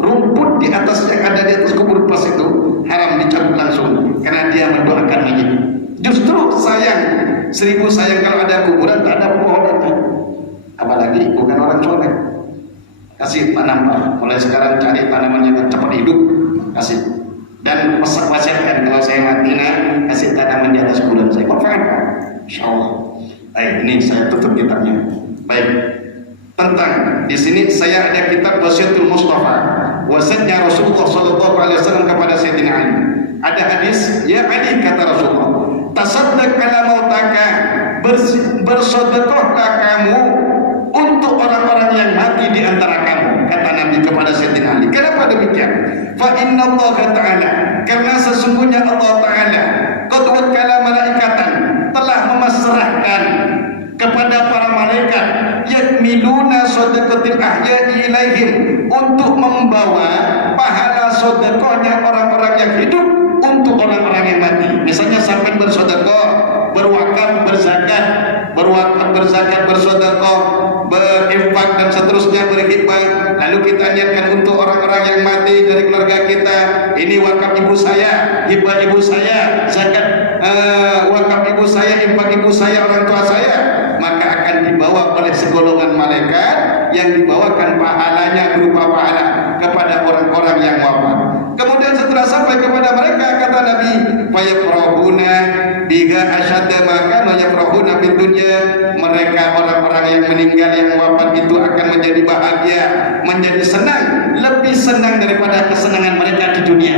rumput di atas yang ada di atas kubur pas itu, haram dicabut langsung karena dia mendoakan mayit. Justru sayang kalau ada kuburan tak ada pepohonan. Apalagi bukan orang soleh. Kasih tanam Pak, mulai sekarang cari tanaman yang cepat hidup, kasih. Dan wasiatkan kalau saya mati kasih tanaman di atas kuburan saya. Manfaat Pak, insyaallah. Baik, ini saya tutup kitabnya. Baik, tentang di sini saya ada kitab Wasiatul Mustafa, wasiatnya Rasulullah SAW kepada Sayyidina Ali. Ada hadis, ya Ali kata Rasulullah, tasaddaq ala mautaka, bersedekahlah kamu untuk orang-orang yang mati di antara kamu, kata Nabi kepada Sayyidina Ali. Kenapa demikian? Fa inna Allah Ta'ala, karena sesungguhnya Allah Ta'ala qad wakkala malaikatan, telah memasrahkan kepada para malaikat yakmiluna shadaqatil ahya'i ilaihim, untuk membawa pahala sedekahnya orang-orang yang hidup untuk orang-orang yang mati. Misalnya sampai bersedekah, berwakaf, berzakat, bersedekah, berinfak dan seterusnya, berkhidmah, lalu kita niatkan untuk orang-orang yang mati dari keluarga kita. Ini wakaf ibu saya, hibah ibu saya, zakat wakaf ibu saya, infak ibu saya, orang tua saya, maka akan dibawa oleh segolongan malaikat yang dibawakan pahalanya berupa pahala kepada orang-orang yang wafat. Kemudian setelah sampai kepada mereka, kata Nabi, fayafrahuna biga asyadda maka yafrahuna fid dunya, mereka orang-orang yang meninggal yang wafat itu akan menjadi bahagia, menjadi senang, lebih senang daripada kesenangan mereka di dunia.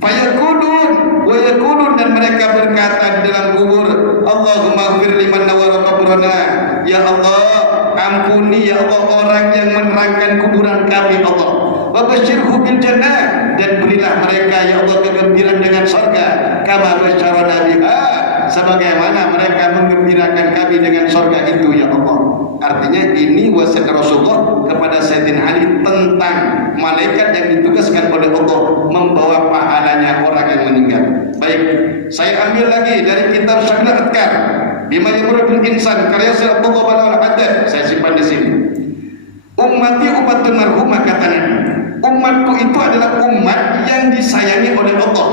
Fayaqulun wa yaqulun, dan mereka berkata di dalam kubur, Allahumma ighfir liman nawwara qabrana, ya Allah ampuni ya Allah orang yang menerangkan kuburan kami Allah, wa basyirhu bil jannah, dan berilah mereka ya Allah kegembiraan dengan surga, kama basyarana biha, sebagaimana mereka menggembirakan kami dengan surga itu ya Allah. Artinya ini wasiat Rasulullah kepada Sayyidina Ali tentang malaikat yang ditugaskan oleh Allah membawa pahalanya orang yang meninggal. Baik, saya ambil lagi dari kitab Syamil Adkar Bima Yamurul Insan karya Syekh Abdullah bin Al-Haddad, saya simpan di sini. Ummati umatun marhumah, kata Nabi, umatku itu adalah umat yang disayangi oleh Allah.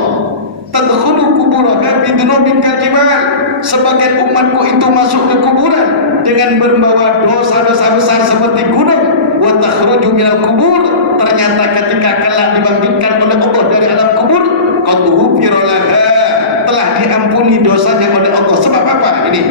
Tadkhulu kuburaha bidunubin kajimal, sebagian umatku itu masuk ke kuburan dengan membawa dosa-dosa besar seperti gunung. Wa takhruju minal kubur, ternyata ketika kelak dibangkitkan oleh Allah dari alam kubur, qad ghufira laha, telah diampuni dosanya oleh Allah. Sebab apa ini?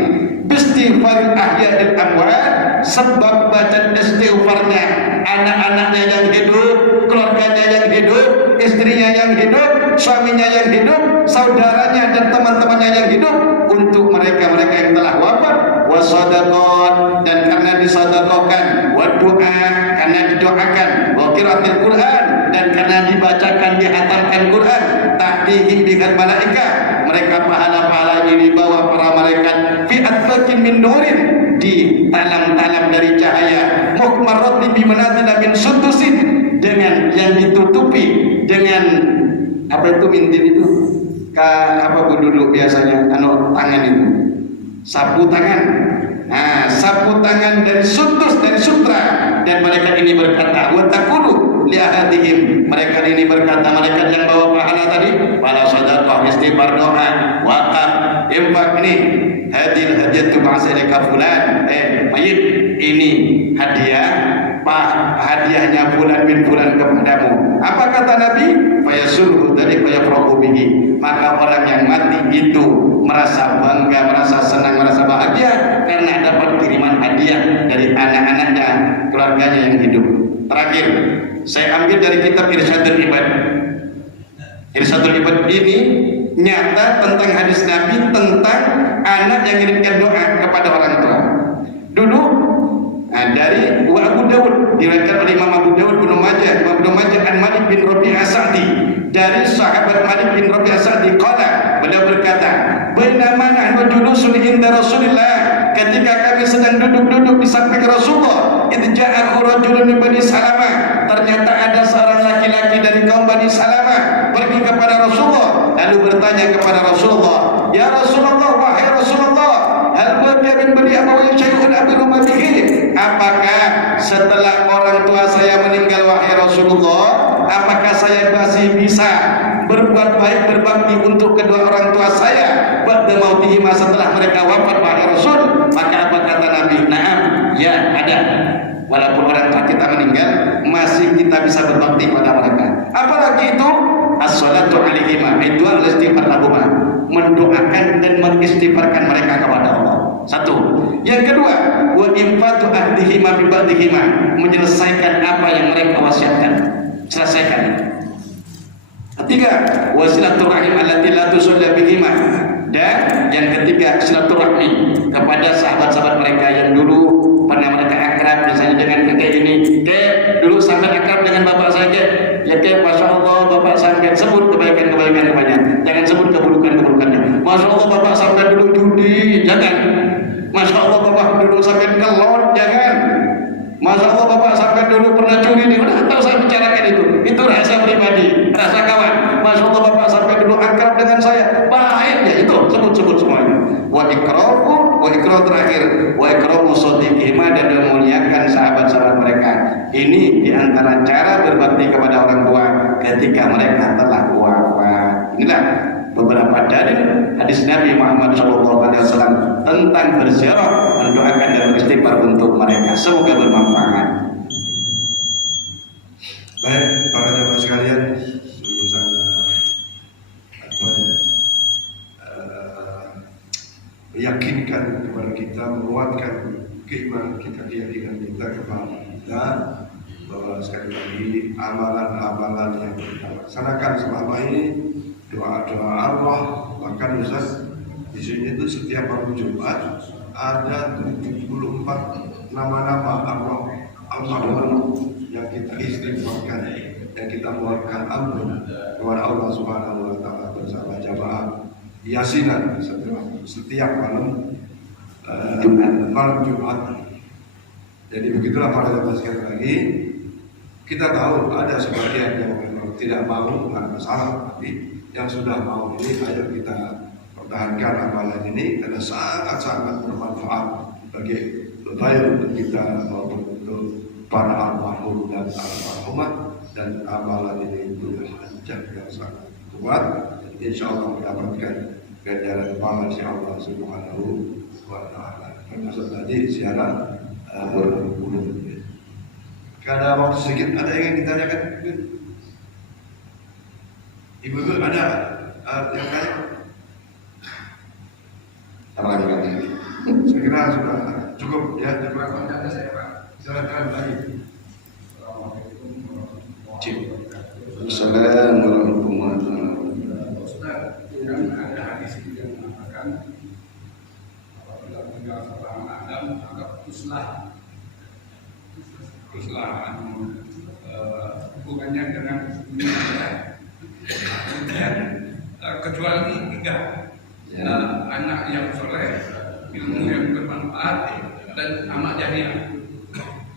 Bistighfaril ahya'il amwat, sebab bacaan istighfarnya anak-anaknya yang hidup, keluarganya yang hidup, istrinya yang hidup, suaminya yang hidup, saudaranya dan teman-temannya yang hidup, untuk mereka-mereka yang telah wafat, wasadaqat, dan karena disadaqahkan, wadu'a, karena didoakan, wa qiraatil Quran, dan karena dibacakan, dihatamkan Quran, ta'tihim bihal malaika, mereka pahala-pahala ini dibawa para malaikat fi atfaqin min nurin, di talam-talam dari cahaya, muhmarratin bi manazila min sudusin, dengan yang ditutupi dengan apa itu mintin itu, apa dulu biasanya tangan itu, sapu tangan. Nah, sapu tangan dari sudus, dari sutra, dan mereka ini berkata, wa taqulu li ahadihim, mereka ini berkata, malaikat yang bawa pahala tadi, wala sadaqah, istighfar, doa, waqaf, infak, ini hadil hadiyatu ma'asalika fulan, mayit ini hadiah, hadiahnya bulan bin bulan kepadamu. Apa kata Nabi? Fayasulhu dari fayafrahu bihi, maka orang yang mati itu merasa bangga, merasa senang, merasa bahagia karena dapat kiriman hadiah dari anak-anaknya, keluarganya yang hidup. Terakhir, saya ambil dari kitab Irsyadul Ibad. Irsyadul Ibad ini nyata tentang hadis Nabi tentang anak yang mengirimkan doa kepada orang tua. Dulu dari Abu Dawud, diriwayatkan oleh Imam Abu Dawud bin Majah, an Malik bin Rabi' As-Sa'di, dari sahabat Malik bin Rabi' As-Sa'di qala, beliau berkata, bainama nahnu julusun inda Rasulillah, ketika kami sedang duduk-duduk di samping Rasulullah, idh ja'ahu rajulun min Bani Salamah, ternyata ada seorang laki-laki dari kaum Bani Salamah pergi kepada Rasulullah, lalu bertanya kepada Rasulullah, ya Rasulullah, wahai Rasulullah, hal baqiya min bani abawayya syai'un abiru bihi, apakah setelah orang tua saya meninggal wahai Rasulullah, apakah saya masih bisa berbuat baik, berbakti untuk kedua orang tua saya ba'da mautihima, setelah mereka wafat wahai Rasul. Maka apa kata Nabi? Naam, ya ada. Walaupun orang tua kita meninggal, masih kita bisa berbakti pada mereka. Apalagi itu as-salatu alaihima, itu al-istighfar lahuma, mendoakan dan mengistighfarkan mereka kepada Allah. Satu. Yang kedua, wa infatu ahdihima bi ba'dihima, menyelesaikan apa yang mereka wasiatkan. Selesaikan. Ketiga, wa silaturahim allati la tusalla bihima, dan yang ketiga silaturahmi kepada sahabat-sahabat mereka yang dulu pernah mereka akrab, misalnya dengan kakek ini, kayak dulu sampai akrab dengan bapak saya, ya kayak masya Allah bapak sampai sebut kebaikan-kebaikan banyak, jangan sebut keburukan-keburukannya. Masya Allah bapak sampai dulu judi, jangan. Masya Allah bapak dulu sampai kelon, jangan. Masya Allah bapak sampai dulu pernah curi, nih udah tahu saya bicarakan itu rahasia pribadi, rahasia kawan. Masya Allah bapak sampai dulu akrab dengan saya, baik ya, itu sebut semuanya. Wa ikramu terakhir, wa ikramu shadiqihima, dan memuliakan sahabat-sahabat mereka. Ini diantara cara berbakti kepada orang tua ketika mereka telah wafat. Inilah beberapa dalil hadis Nabi Muhammad SAW tentang berziarah, mendoakan dan beristighfar untuk mereka. Semoga bermanfaat. Baik, para jamaah sekalian, sungguh sangat meyakinkan kepada kita, menguatkan keimanan kita, keyakinan kita kepada Allah, bahwa sekali lagi amalan-amalan yang kita laksanakan selama ini, doa-doa Allah, bahkan Ustaz di sini itu setiap hari Jumat ada 74 nama-nama Allah yang kita istighfarkan, yang kita mohonkan ampun kepada Allah Subhanahu wa taala bersama jamaah Yasinan setiap malam Jumat. Jadi begitulah para jamaah sekali lagi. Kita tahu ada sebagian yang memang tidak mau, bukan masalah, tapi yang sudah mau ini, ayo kita pertahankan amalan ini karena sangat-sangat bermanfaat bagi baik untuk kita maupun untuk para almarhum dan almarhumah, dan amalan ini punya hajat yang sangat kuat. Insya Allah mendapatkan ganjaran pahala si Allah Subhanahu wa taala. Termasuk tadi siaran berbulu. Ada waktu sedikit, ada yang ingin ditanyakan? Ibu-ibu ada yang tanya? Saya kira sudah cukup ya. Cukup. Silakan lagi. Assalamualaikum warahmatullahi wabarakatuh. Ustaz, kan ada hadis yang mengatakan apabila meninggal seorang Adam maka putuslah hubungannya dengan dunia. Kemudian kecuali 3, anak yang soleh, ilmu yang bermanfaat, dan amal jariah.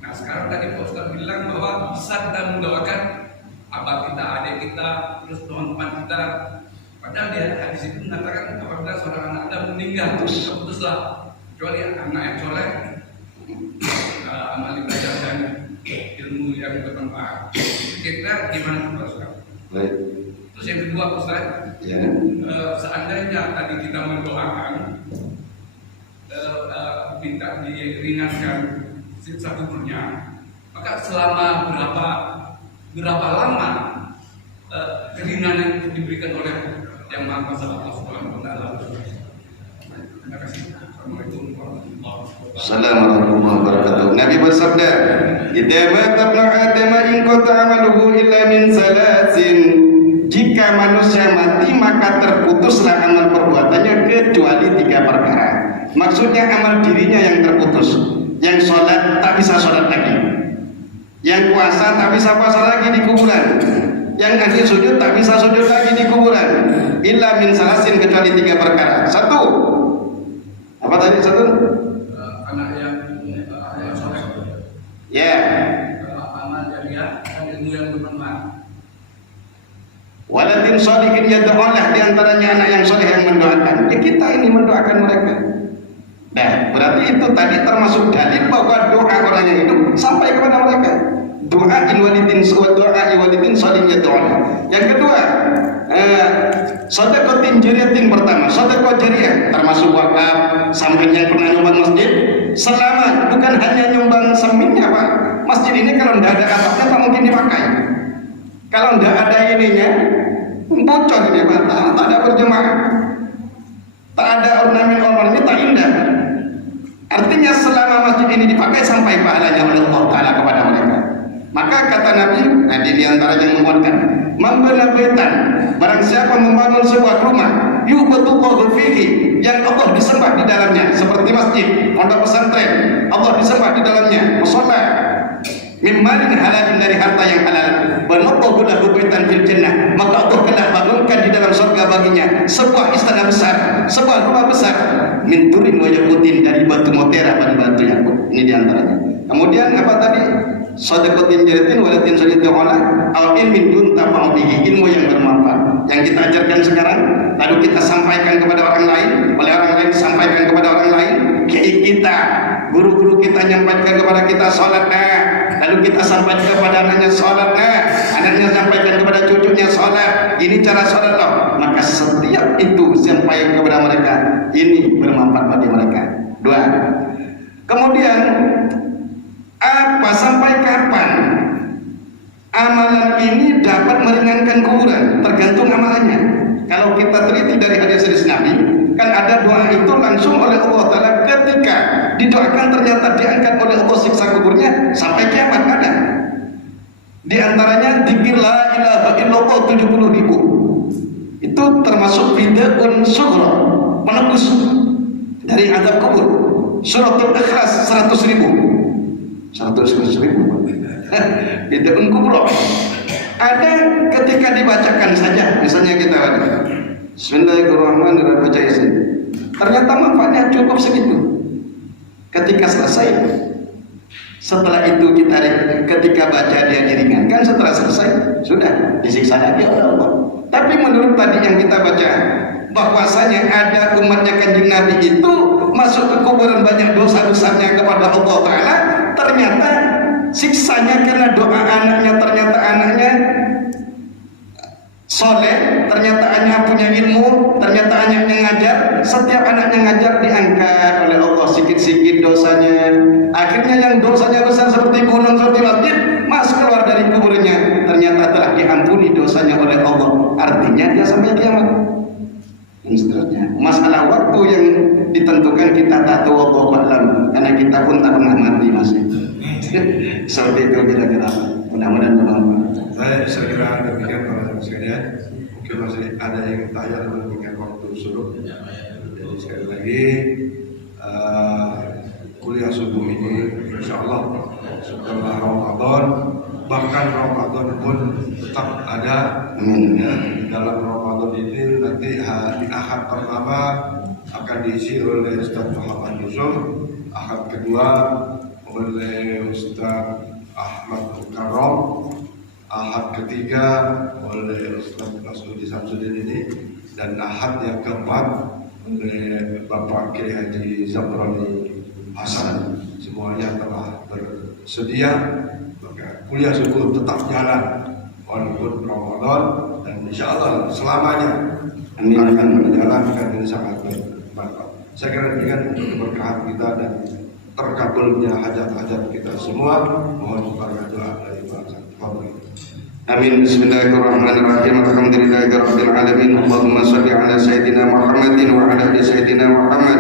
Nah sekarang tadi Pak Ustaz bilang bahwa bisa kita mendoakan abah kita, adik kita, terus teman-teman kita. Padahal di hadis itu mengatakan apabila seorang anak Adam meninggal, putuslah kecuali anak yang soleh, amal ibadah dan ilmu yang bermanfaat. Kira-kira gimana Pak Ustaz? Baik. Terus yang kedua Ustaz, Ya. Seandainya tadi kita mendoakan minta diringankan siksa kuburnya, maka selama berapa lama keringanan itu diberikan oleh Yang Maha Kuasa Allah Subhanahu wa taala? Terima kasih. Assalamualaikum warahmatullahi wabarakatuh. Assalamualaikum warahmatullahi wabarakatuh. Nabi bersabda, "Idza mata ibnu Adam in qata amaluhu illa min salasin." Jika manusia mati maka terputuslah amal perbuatannya kecuali 3 perkara. Maksudnya amal dirinya yang terputus. Yang sholat tak bisa sholat lagi. Yang puasa tak bisa puasa lagi di kuburan. Yang ahli sujud tak bisa sujud lagi di kuburan. Illa min salasin, kecuali 3 perkara. 1. Apa tadi 1? Anak yang soleh. Ya. Amal jariah dan ilmu yang bermanfaat. Waladin sholihin yad'ulah, di antaranya anak yang soleh yang mendoakan. Ya kita ini mendoakan mereka. Nah, berarti itu tadi termasuk dalil bahwa doa orang yang hidup sampai kepada mereka. Doa ilwalidin sholihin yad'ulah. Yang kedua, sedekatin jariyatin pertama, sedekah jariah termasuk wakaf. Sampai yang pernah nyumbang masjid, selama bukan hanya nyumbang seminnya Pak, masjid ini kalau tidak ada atapnya tak mungkin dipakai. Kalau tidak ada ininya, bocor ini Pak, tak ada berjemaah, tak ada ornamen-ornamen, tak indah. Artinya selama masjid ini dipakai sampai pahalanya oleh Allah Ta'ala kepada mereka. Maka kata Nabi, di antara yang menguatkan, membina baitan, barang siapa membangun sebuah rumah, yu'batullahu fihi, yang Allah disembah di dalamnya, seperti masjid, pondok pesantren, Allah disembah di dalamnya, mushola, mimmalin halalin, dari harta yang halal, banallahu lahu baitan fil jannah, maka Allah telah bangunkan di dalam surga baginya sebuah istana besar, sebuah rumah besar, min turin wa yaqutin, dari batu mutiara dan batu yakut. Ini diantaranya. Kemudian apa tadi? Sedekatin jariyatin walatin sajidin olah aw ilmin yuntafa'u bihi, ilmu yang bermanfaat yang kita ajarkan sekarang lalu kita sampaikan kepada orang lain, oleh orang lain disampaikan kepada orang lain. Kiai kita, guru-guru kita nyampaikan kepada kita sholat, lalu kita sampaikan kepada anaknya sholat, anaknya sampaikan kepada cucunya sholat. Ini cara sholat loh. Maka setiap itu sampaikan kepada mereka, ini bermanfaat bagi mereka. Dua. Kemudian apa, sampai kapan amalan ini dapat meringankan kuburan? Tergantung amalannya. Kalau kita teliti dari hadis-hadis Nabi, kan ada doa itu langsung oleh Allah Ta'ala ketika didoakan ternyata diangkat oleh Allah siksa kuburnya sampai kiamat ada. Di antaranya dzikir la ilaha illallah 70.000. Itu termasuk bid'ah sughra, penebus dari azab kubur. Suratul Ikhlas 100.000. 100.000 bid'ah kubra. Ada ketika dibacakan saja, misalnya kita Bismillahirrahmanirrahim, baca izin, ternyata manfaatnya cukup segitu. Ketika selesai, setelah itu kita ketika baca dia diringankan, setelah selesai sudah disiksa lagi oleh Allah. Tapi menurut tadi yang kita baca, bahwasanya ada umatnya Kanjeng Nabi itu masuk ke kuburan banyak dosa-dosanya kepada Allah Ta'ala, ternyata siksanya karena doa anaknya, ternyata anaknya soleh, ternyata anaknya punya ilmu, ternyata anaknya ngajar. Setiap anaknya ngajar diangkat oleh Allah sikit-sikit dosanya. Akhirnya yang dosanya besar seperti gunung, seperti masjid, masuk keluar dari kuburnya, ternyata telah diampuni dosanya oleh Allah. Artinya dia sampai kiamat. Dan seterusnya. Masalah waktu yang ditentukan kita tak tahu, wallahu a'lam, karena kita pun tak pernah mati masih. Seperti itu kira-kira. Mudah-mudahan bermanfaat. Saya kira demikian para sekalian. Mungkin masih ada yang tanya mengingat waktu suruh. Jadi sekali lagi kuliah subuh ini insya Allah setelah Ramadan, bahkan Ramadan pun tetap ada. Ya, dalam Ramadan ini nanti di Ahad pertama akan diisi oleh Ustaz Muhammad Yusuf, Ahad kedua oleh Ustaz Ahmad Mukarram, Ahad ketiga oleh Ustaz Masudi Samsudin ini, dan Ahad yang keempat oleh Bapak Kiai Haji Zamroni Hasan. Semuanya telah bersedia, maka kuliah subuh tetap jalan walaupun Ramadan, dan insya Allah selamanya akan menjalankan dengan sangat bermanfaat. Saya kira dengan keberkahan kita dan terkabulnya hajat-hajat kita semua, mohon berkat doa dari bangsa. Amin. Bismillahirrahmanirrahim. Alhamdulillahirabbil alamin. Allahumma shalli ala sayyidina Muhammadin wa ala ali sayyidina Muhammad.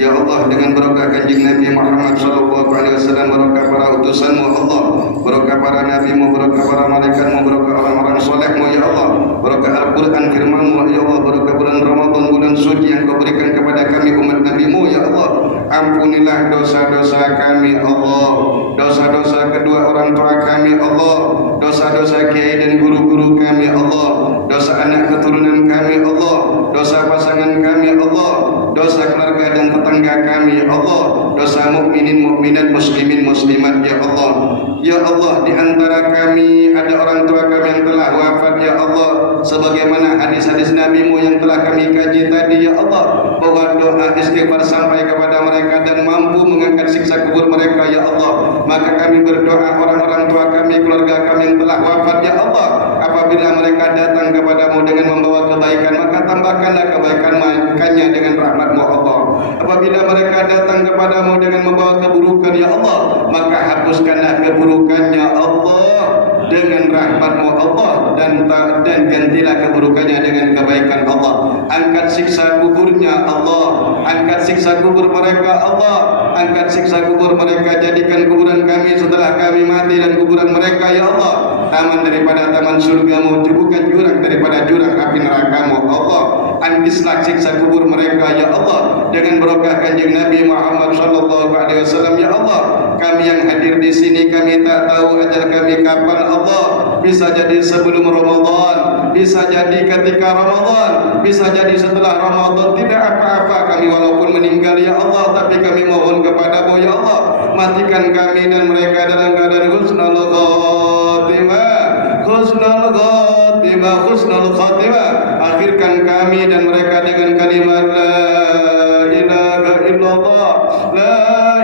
Ya Allah, dengan berkah Kanjeng Nabi Muhammad sallallahu alaihi wasallam, berkah para utusan-Mu Allah, berkah para nabi-Mu, berkah para malaikat-Mu, berkah orang-orang saleh-Mu ya Allah, berkah Al-Qur'an firman-Mu ya Allah, berkah bulan Ramadan, bulan suci yang Kau berikan kepada kami umat Nabi-Mu ya Allah. Ampunilah dosa-dosa kami Allah, dosa-dosa kedua orang tua kami Allah, dosa-dosa kiai dan guru-guru kami Allah, dosa anak keturunan kami Allah, dosa pasangan kami Allah, dosa keluarga dan tetangga kami Allah, dosa mukminin mukminat, muslimin muslimat ya Allah. Ya Allah, di antara kami ada orang tua kami yang telah wafat ya Allah, sebagaimana hadis-hadis Nabi-Mu yang telah kami kaji tadi ya Allah, bahwa doa istighfar sampai kepada mereka dan mampu mengangkat siksa siksa kubur mereka ya Allah. Maka kami berdoa orang-orang tua kami, keluarga kami yang telah wafat ya Allah, apabila mereka datang kepadamu dengan membawa kebaikan, maka tambahkanlah kebaikan-Nya dengan rahmat-Mu Allah. Apabila mereka datang kepadamu dengan membawa keburukan ya Allah, maka hapuskanlah keburukannya Allah dengan rahmat-Mu Allah, dan gantilah keburukannya dengan kebaikan Allah. Angkat siksa kuburnya Allah, angkat siksa kubur mereka Allah, angkat siksa kubur mereka, jadikan kuburan kami setelah kami mati dan kuburan mereka ya Allah taman daripada taman surga-Mu, bukan jurang daripada jurang api neraka-Mu Allah. Antislah siksa kubur mereka ya Allah dengan berkah Kanjeng Nabi Muhammad sallallahu alaihi wasallam ya Allah. Kami yang hadir di sini, kami tak tahu ajal kami kapan Allah. Bisa jadi sebelum Ramadan, bisa jadi ketika Ramadan, bisa jadi setelah Ramadan. Tidak apa-apa kami walaupun meninggal ya Allah, tapi kami mohon kepadamu ya Allah, matikan kami dan mereka dalam keadaan husnul khatimah, husnul khatimah, husnul khatimah. Akhirkan kami dan mereka dengan kalimat la ilaha illallah, la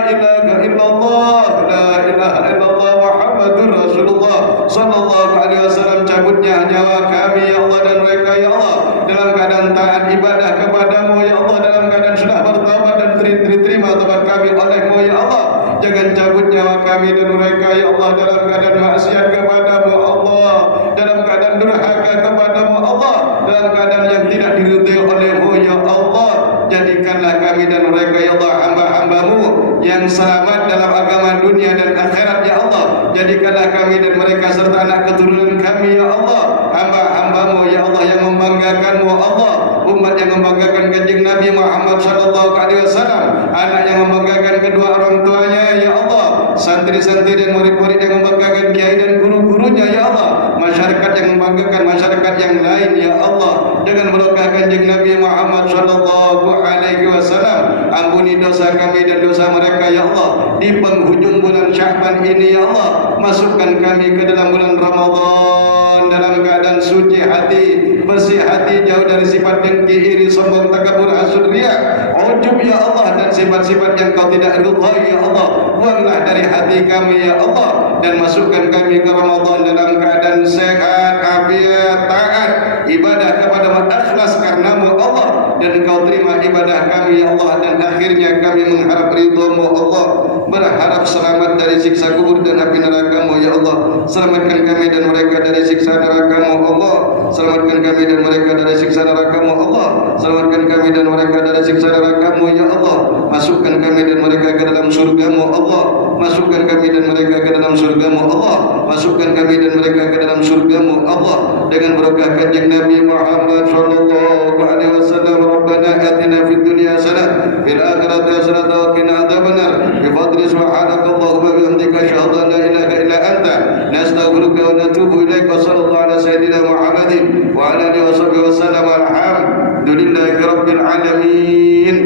ilaha illallah, la ilaha illallah Muhammadur Rasulullah sallallahu alaihi wasallam. Cabutnya nyawa kami ya Allah dan mereka ya Allah dalam keadaan taat ibadah kepadamu ya Allah, dalam keadaan sudah bertaubat dan terima taubat kami oleh-Mu ya Allah. Jangan cabut nyawa kami dan mereka ya Allah dalam keadaan maksiat kepadamu Allah, dalam keadaan durhaka kepadamu Allah, dalam keadaan yang tidak diridhai oleh-Mu ya Allah. Jadikanlah kami dan mereka ya Allah hamba-hamba-Mu yang selamat dalam agama dunia dan akhirat ya Allah. Jadikanlah kami dan mereka serta anak keturunan kami ya Allah hamba-hamba-Mu ya Allah yang membanggakan-Mu Allah, umat yang membanggakan Kanjeng Nabi Muhammad sallallahu alaihi wasallam, anak yang membanggakan kedua orang tuanya ya Allah, santri-santri dan murid-murid yang membanggakan kiai dan guru-gurunya ya Allah, masyarakat yang membanggakan masyarakat yang lain ya Allah. Dengan berkah Kanjeng Nabi Muhammad sallallahu alaihi wasallam, ampuni dosa kami dan dosa mereka ya Allah di penghujung bulan Sya'ban ini ya Allah. Masukkan kami ke dalam bulan Ramadan dalam keadaan suci hati, bersih hati, jauh dari sifat dengki, iri, sombong, takabur, hasud, riya, ujub ya Allah, dan sifat-sifat yang Kau tidak ridhai ya Allah. Buanglah dari hati kami ya Allah, dan masukkan kami ke Ramadan dalam keadaan sehat, afiat, taat, ibadah kepada ikhlas karena-Mu Allah, dan Kau terima ibadah kami ya Allah, dan akhirnya kami mengharap ridha-Mu Allah, berharap selamat dari siksa kubur dan api neraka-Mu ya Allah. Selamatkan kami dan mereka dari siksa neraka-Mu Allah, selamatkan kami dan mereka dari siksa neraka-Mu Allah, selamatkan kami dan mereka dari siksa neraka-Mu ya Allah. Masukkan kami dan mereka ke dalam surga-Mu Allah, masukkan kami dan mereka ke dalam surga-Mu Allah, masukkan kami dan mereka ke dalam surga-Mu Allah, dengan berkah Kanjeng Nabi Muhammad sallallahu alaihi wasallam. Rabbana atina fid dunya hasanah fil akhirati hasanah wa qina adzabannar. Bi fadli subhanakallahumma wa bihamdika asyhadu an la ilaha illa anta nastaghfiruka wa natubu ilaik. Wa sallallahu ala sayyidina Muhammadin wa ala alihi washabihi wasallam. Alhamdulillahi rabbil alamin.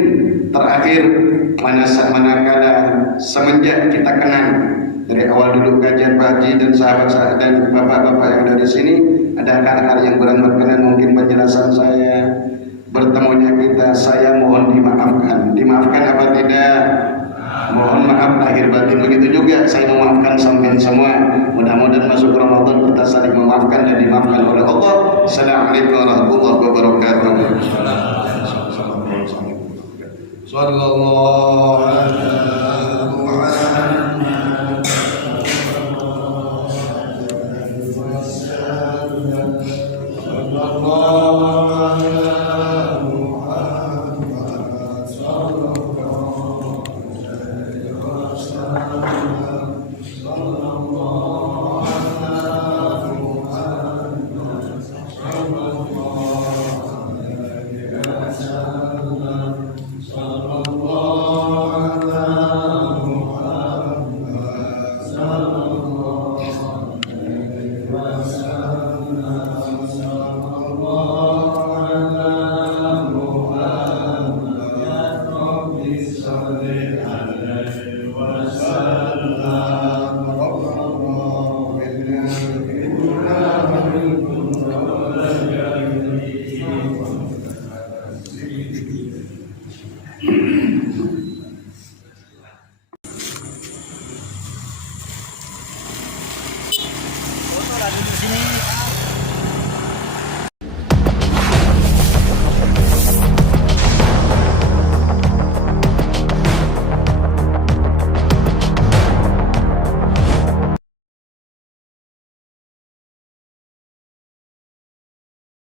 Terakhir, manakala semenjak kita kenal dari awal dulu kajian Pak Haji dan sahabat-sahabat dan bapak-bapak yang dari sini, ada hal-hal yang kurang berkenan mungkin penjelasan saya, bertemunya kita, saya mohon dimaafkan apa tidak? Mohon maaf lahir batin. Begitu juga saya memaafkan sampean semua. Mudah-mudahan masuk Ramadan kita saling memaafkan dan dimaafkan oleh Allah. Assalamualaikum warahmatullahi wabarakatuh. Sallallahu alaihi wasallam. sini